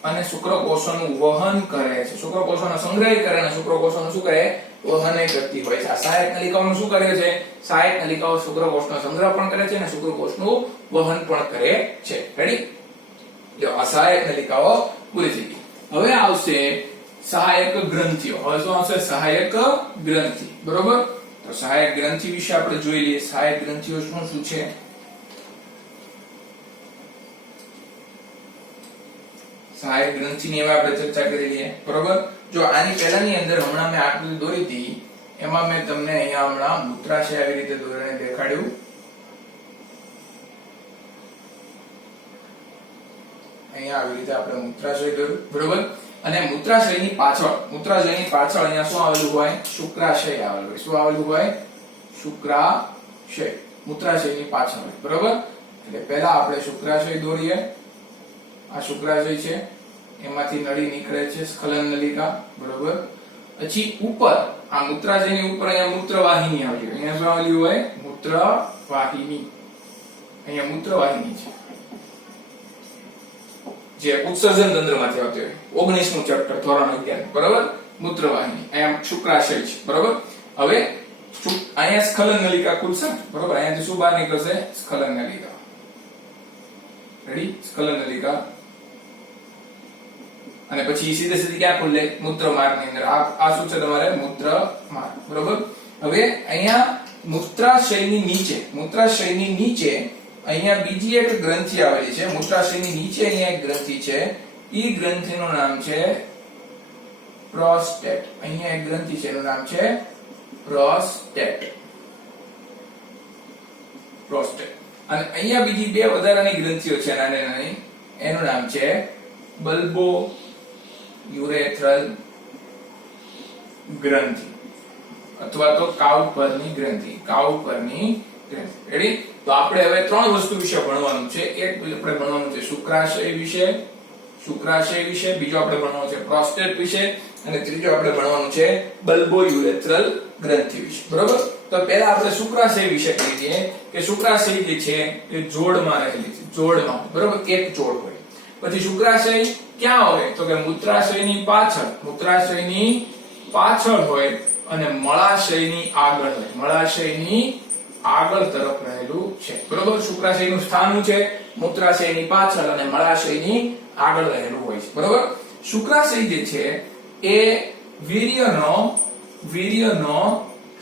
અને શુક્રકોષોનું વહન કરે છે શુક્રકોષોનો સંગ્રહ કરે અને શુક્રકોષોનું શું કરે વહન કરતી હોય છે આ સહાયક નલિકાઓનું શું કરે છે સહાયક નલિકાઓ શુક્રકોષનો સંગ્રહ પણ કરે છે અને શુક્રકોષનું વહન પણ કરે છે રેડી જો આ સહાયક નલિકાઓ પૂરી થઈ ગઈ હવે આવશે સહાયક ગ્રંથિઓ હવે શું આવશે સહાયક ગ્રંથિ બરોબર તો સહાયક ગ્રંથિ વિશે આપણે જોઈ લઈએ સહાયક ગ્રંથિઓ શું છે સહાયક ગ્રંથિની હવે આપણે ચર્ચા કરી લઈએ બરોબર જો આની પહેલાની અંદર હમણાં મેં આકૃતિ દોરી હતી એમાં મેં તમને અહીંયા હમણાં મૂત્રાશય આવી રીતે દોરીને દેખાડ્યું અહીંયા આવી રીતે આપણે મૂત્રાશય દોર્યું બરોબર અને મૂત્રાશયની પાછળ અહીંયા શું આવેલું હોય શુક્રાશય આવેલું હોય શું આવેલું હોય શુક્રાશય મૂત્રાશયની પાછળ હોય બરોબર એટલે પહેલા આપણે શુક્રાશય દોરીએ આ શુક્રાશય છે એમાંથી નળી નીકળે છે સ્ખલન નલિકા બરોબર પછી ઉપર આ મૂત્રાશયની ઉપર અહીંયા મૂત્રવાહિની આવેલી હોય અહીંયા શું આવેલી હોય મૂત્રવાહિની અહીંયા મૂત્રવાહિની છે જે ઉત્સર્જન તંત્રમાંથી આવતી હોય 19મું ચેપ્ટર ધોરણ 11 બરોબર મૂત્રવાહિની અહીંયા શુક્રાશય છે બરોબર હવે અહીંયા સ્ખલન નલિકા ખુલશે બરોબર અહીંયાથી શું બહાર નીકળશે સ્ખલન નલિકા રેડી સ્ખલન નલિકા અને પછી સીધે સીધી ક્યાં ખુલે મૂત્રમાર્ગની અંદર આ શું છે તમારે મૂત્રમાર્ગ બરોબર હવે અહીંયા મૂત્રાશયની નીચે અહીંયા બીજી એક ગ્રંથિ આવેલી છે મૂત્રાશયની નીચે અહીંયા એક ગ્રંથિ છે ઈ ગ્રંથિનું નામ છે પ્રોસ્ટેટ અહીંયા એક ગ્રંથિ છે એનું નામ છે પ્રોસ્ટેટ. અને અહીંયા બીજી બે વધારાની ગ્રંથિઓ છે નાની નાની, એનું નામ છે બલ્બો યુરેથ્રલ ગ્રંથિ અથવા તો કાઉપરની ગ્રંથિ. રેડી? તો આપણે હવે ત્રણ વસ્તુ વિશે ભણવાનું છે. એક આપણે ભણવાનું છે શુક્રાશય વિશે, બીજો આપણે ભણવાનું છે પ્રોસ્ટેટ વિશે, અને ત્રીજો આપણે ભણવાનું છે બલ્બો યુરેથ્રલ ગ્રંથિ વિશે. બરોબર? તો પહેલા આપણે શુક્રાશય વિશે કહીએ કે શુક્રાશય જે છે એ જોડમાં રહેલી છે. જોડમાં, બરોબર? એક જોડ હોય. પછી શુક્રાશય ક્યાં હોય? તો કે મૂત્રાશયની પાછળ હોય અને મળાશયની આગળ હોય. મળાશયની આગળ તરફ રહેલું છે. બરોબર? શુક્રાશયનું સ્થાન છે મૂત્રાશયની પાછળ અને મળાશયની આગળ રહેલું હોય છે. બરોબર? શુક્રાશય જે છે એ વીર્યનો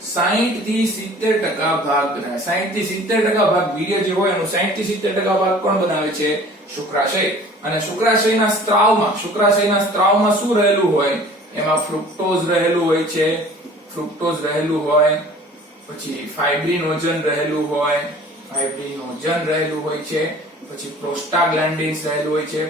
60 થી 70% ભાગ બનાવે. 60 થી 70% ભાગ વીર્ય જે હોય એનું 60 થી 70% ભાગ કોણ બનાવે છે? શુક્રાશય. અને શુક્રાશયના સ્ત્રાવમાં શું રહેલું હોય? એમાં ફ્રુક્ટોઝ રહેલું હોય, પછી ફાઇબ્રિનોજન રહેલું હોય છે, પછી પ્રોસ્ટાગ્લેન્ડિન્સ રહેલું હોય છે,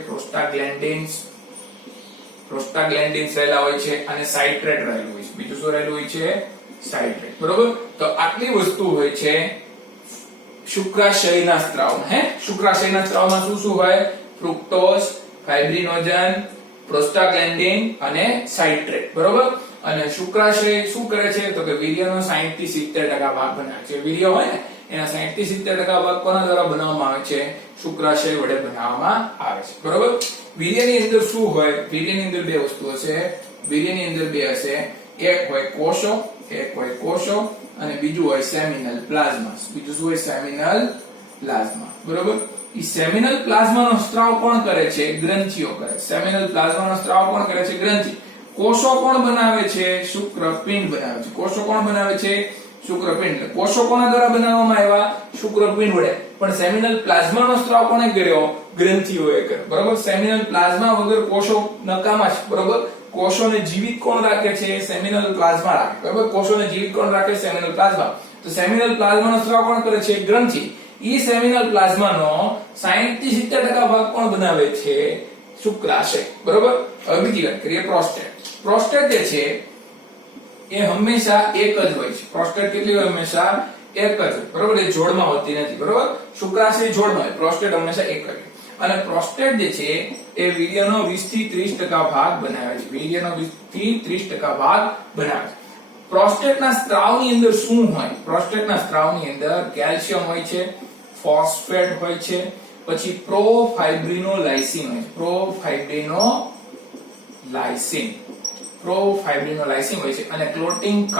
પ્રોસ્ટાગ્લેન્ડિન્સ રહેલા હોય છે, અને સાઇટ્રેટ રહેલું હોય છે. બીજું શું રહેલું હોય છે? સાઇટ્રેટ. બરોબર? તો આટલી વસ્તુ હોય છે શુક્રાશયના સ્ત્રાવમાં. શુક્રાશયના સ્ત્રાવમાં શું હોય? ફ્રુક્ટોઝ, ફાઇબ્રિનોજન, પ્રોસ્ટાગ્લેન્ડિન અને સાઇટ્રેટ. બરોબર? અને શુક્રાશય શું કરે છે? તો કે વીર્યનો 60 થી 70% ભાગ બનાવે છે. વીર્ય હોય ને એના 60 થી 70% ભાગ કોના દ્વારા બનાવવામાં આવે છે? શુક્રાશય વડે બનાવવામાં આવે છે. બરોબર? વીર્યની અંદર શું હોય? વીર્યની અંદર બે વસ્તુ હશે. એક હોય કોષો અને બીજું હોય સેમિનલ પ્લાઝ્મા. બરોબર? ઈ સેમિનલ પ્લાઝમાનો સ્ત્રાવ કોણ કરે છે? ગ્રંથિઓ કરે. સેમિનલ પ્લાઝમાનો સ્ત્રાવ કોણ કરે છે? ગ્રંથિ. કોષો કોણ બનાવે છે? શુક્રપિંડ બનાવે છે. કોષો કોણ બનાવે છે? શુક્રપિંડ. કોષો કોના દ્વારા બનાવવામાં આવ્યા? શુક્રપિંડ વડે. પણ સેમિનલ પ્લાઝમાનો સ્ત્રાવ કોણે કર્યો? ગ્રંથિઓએ કર્યો. બરોબર? સેમિનલ પ્લાઝમા વગર કોષો નકામા છે. બરોબર? કોષોને જીવિત કોણ રાખે છે? સેમિનલ પ્લાઝમા રાખે. બરોબર? કોષોને જીવિત કોણ રાખે? Seminal plasma. તો સેમિનલ પ્લાઝમાનો સ્ત્રાવ કોણ કરે છે? ગ્રંથિ. ઈ સેમિનલ પ્લાઝમાનો 60 થી 70% ભાગ કોણ બનાવે છે? શુક્રાશય. બરોબર? હવે બીજી વાત કરીએ પ્રોસ્ટેટ. પ્રોસ્ટેટ જે છે એ હંમેશા એક જ હોય છે. પ્રોસ્ટેટ કેટલી હોય? હંમેશા એક જ હોય. બરોબર? એ જોડમાં હોતી નથી. બરોબર? શુક્રાશય જોડમાં હોય, પ્રોસ્ટેટ હંમેશા એક જ હોય. અને પ્રોસ્ટેટ જે છે એ વીર્યનો 20 થી 30% ભાગ બનાવે છે. પ્રોસ્ટેટના સ્ત્રાવની અંદર શું હોય? પ્રોસ્ટેટના સ્ત્રાવની અંદર કેલ્શિયમ હોય છે, ફોસ્ફેટ હોય છે, પછી પ્રોફાઇબ્રિનોલાઇસિન હોય છે. પ્રોફાઇબ્રિનોલાઇસિન હોય છે અને ક્લોટિંગ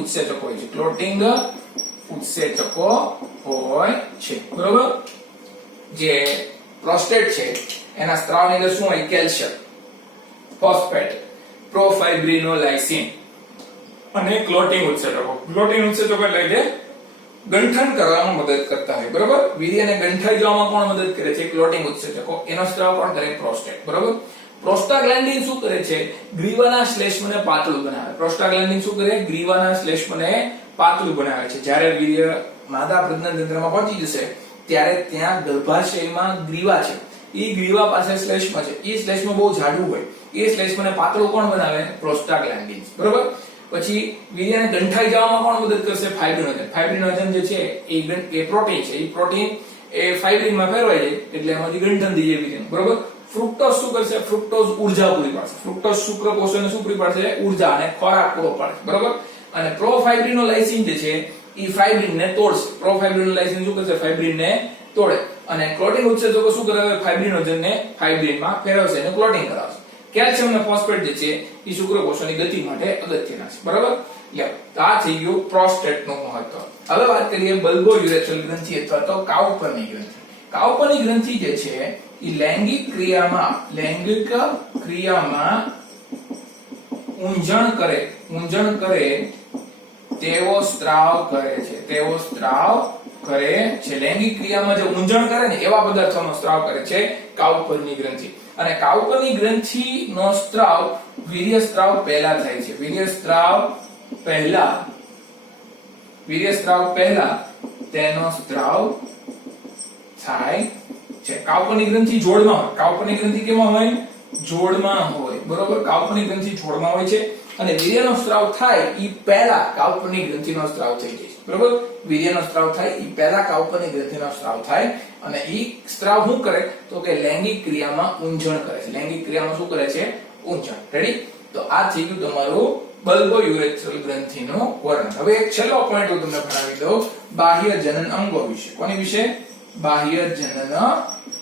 ઉત્સેચકો હોય છે. બરોબર? જે પ્રોસ્ટેટ છે એના સ્ત્રાવની અંદર શું હોય? કેલ્શિયમ, ફોસ્ફેટ, પ્રોફાઇબ્રિનોલાઇસિન અને ક્લોટિંગ ઉત્સેચકો. એટલે જે ગંઠન કરવામાં મદદ કરતા હોય. બરોબર? વીર્યને ગંઠાઈ જવામાં કોણ મદદ કરે છે? ક્લોટિંગ ઉત્સેચકો. એનો સ્ત્રાવ કોણ કરે? પ્રોસ્ટેટ. બરોબર? પ્રોસ્ટાગ્લેન્ડિન શું કરે છે? ગ્રીવાના શ્લેષ્મને પાતળું બનાવે. છે. જ્યારે વીર્ય માદા પ્રજનન તંત્રમાં પહોંચી જશે ત્યારે ત્યાં ગર્ભાશયમાં ગ્રીવા છે. ઈ ગ્રીવા પાસે શ્લેષ્મ છે. ઈ શ્લેષ્મ બહુ જાડું હોય. એ શ્લેષ્મને પાતળું કોણ બનાવે? પ્રોસ્ટાગ્લેન્ડિન. બરોબર? પછી વીર્યને ગંઠાઈ જવામાં કોણ મદદ કરશે? ફાઇબ્રિનોજન જે છે એ પ્રોટીન છે. એ પ્રોટીન એ ફાઇબ્રિનમાં ફેરવાઈ જાય એટલે એમાંથી ગંઠન થઈ જાય વીર્યનું. બરોબર? ફ્રુક્ટોઝ શું કરશે? ફ્રુક્ટોઝ ઊર્જા પૂરી પાડશે. ફ્રુક્ટોઝ શુક્રકોષોને શું પૂરી પાડશે? ઊર્જા અને ખોરાક પૂરો પાડશે. બરોબર? અને પ્રોફાઇબ્રિનોલાઇસિન જે છે ઈ ફાઇબ્રિનને તોડશે. પ્રોફાઇબ્રિનોલાઇસિન શું કરશે? ફાઇબ્રિનને તોડે. અને ક્લોટિંગ ઉત્સેચકો શું કરે? ફાઇબ્રિનોજનને ફાઇબ્રિનમાં ફેરવશે અને ક્લોટિંગ કરાવશે. કેલ્શિયમ અને ફોસ્ફેટ જે છે એ શુક્રકોષોની ગતિ માટે અગત્યના છે. બરાબર? તો આ થઈ ગયું પ્રોસ્ટેટનું મહત્વ. હવે વાત કરીએ બલ્બો યુરેથ્રલ ગ્રંથિ અથવા તો કાઉપરની ગ્રંથિ. કાઉપરની ગ્રંથિ જે છે એ લૈંગિક ક્રિયામાં ઊંજણ કરે તેવો સ્ત્રાવ કરે છે. લૈંગિક ક્રિયામાં જે ઊંજણ કરે ને એવા પદાર્થોનો સ્ત્રાવ કરે છે કાઉપરની ગ્રંથિ. અને કાઉપરની ગ્રંથિનો સ્ત્રાવ વીર્ય સ્ત્રાવ પહેલા થાય છે. વીર્ય સ્ત્રાવ પહેલા વીર્ય સ્ત્રાવ પહેલા તેનો સ્ત્રાવ થાય છે. કાલ્પનિક ગ્રંથિ જોડમાં હોય. કાલ્પનિક ગ્રંથિ કેમાં હોય? જોડમાં હોય. બરોબર, કાલ્પનિક ગ્રંથિ જોડમાં હોય છે અને વીર્યનો સ્ત્રાવ થાય ઈ પહેલા કાલ્પનિક ગ્રંથિનો સ્ત્રાવ થઈ જાય છે. બરોબર, વીર્યનો સ્ત્રાવ થાય ઈ પહેલા કાલ્પનિક ગ્રંથિનો સ્ત્રાવ થાય અને ઈ સ્ત્રાવ શું કરે તો કે લૈંગિક ક્રિયામાં ઊંઝણ કરે છે. લૈંગિક ક્રિયામાં શું કરે છે? ઊંઝણ. રેડી? તો આ થઈ ગયું તમારું બલ્બો યુરેથ્રલ ગ્રંથિનો વર્ણન. હવે એક છેલ્લો પોઈન્ટ હું તમને ભણાવી દઉં બાહ્ય જનન અંગો વિશે. કોની વિશે? બાહ્ય જનન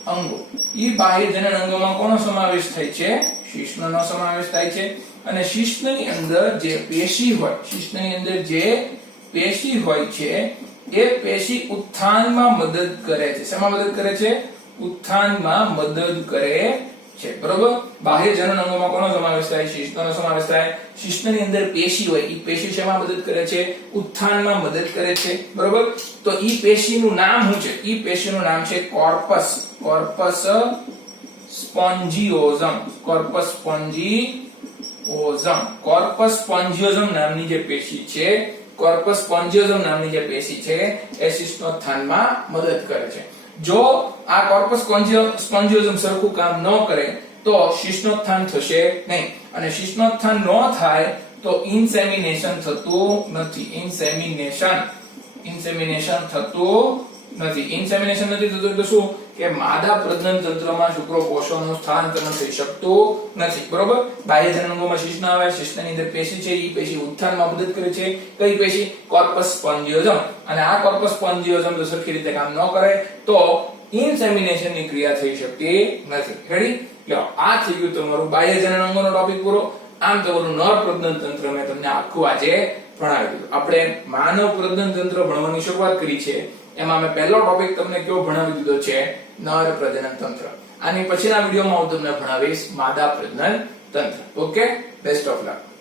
અંગો. ઈ બાહ્ય જનન અંગોમાં કોનો સમાવેશ થાય છે? શિશ્નનો સમાવેશ થાય છે અને શિશ્નની અંદર જે પેશી હોય, શિશ્નની અંદર જે પેશી હોય છે એ પેશી ઉત્થાનમાં મદદ કરે છે. શેમાં મદદ કરે છે? ઉત્થાનમાં મદદ કરે છે. બરોબર, બાહ્ય જનન અંગોમાં કોનો સમાવેશ થાય? શિશ્નનો સમાવેશ થાય. શિશ્નની અંદર પેશી હોય, ઈ પેશી શેમાં મદદ કરે છે? ઉત્થાનમાં મદદ કરે છે. બરોબર, તો ઈ પેશીનું નામ શું છે? ઈ પેશીનું નામ છે કોર્પસ. કોર્પસ સ્પોન્જિયોઝમ. કોર્પસ સ્પોન્જિયોઝમ. કોર્પસ સ્પોન્જિયોઝમ નામની જે પેશી છે, કોર્પસ સ્પોન્જિયોઝમ નામની જે પેશી છે એ શિશ્નોત્થાનમાં મદદ કરે છે. જો આ કોર્પસ સ્પોન્જિયોઝમ સરખું કામ ન કરે તો શિશ્નોત્થાન થશે નહીં અને શિશ્નોત્થાન ન થાય તો ઇન્સેમિનેશન થતું નથી. ઇન્સેમિનેશન થતું નથી. ઇન્સેમિનેશન નથી થતું એટલે શું કે માદા પ્રજનન તંત્રમાં શુક્રકોષોનું સ્થાનાંતરણ થઈ શકતું નથી. બરોબર, બાહ્ય જનન અંગોમાં શિશ્ન આવે. શિશ્નની અંદર પેશી છે, ઈ પેશી ઉત્થાનમાં મદદ કરે છે. કઈ પેશી? કોર્પસ સ્પોન્જિયોઝમ. અને આ કોર્પસ સ્પોન્જિયોઝમ જો સરખી રીતે કામ ન કરે તો ઇન્સેમિનેશનની ક્રિયા થઈ શકતી નથી. રેડી? લો, આ થઈ ગયું તમારું બાહ્ય જનન અંગોનો ટોપિક પૂરો. આમ તમારું નર પ્રજનન તંત્ર મેં તમને આખું આજે ભણાવી દીધું. આપણે માનવ પ્રજનન તંત્ર ભણવાની શરૂઆત કરી છે. એમાં મેં પહેલો ટોપિક તમને કયો ભણાવી દીધો છે? નર પ્રજનન તંત્ર. આની પછીના વિડીયોમાં હું તમને ભણાવીશ માદા પ્રજનન તંત્ર. Okay, best of luck.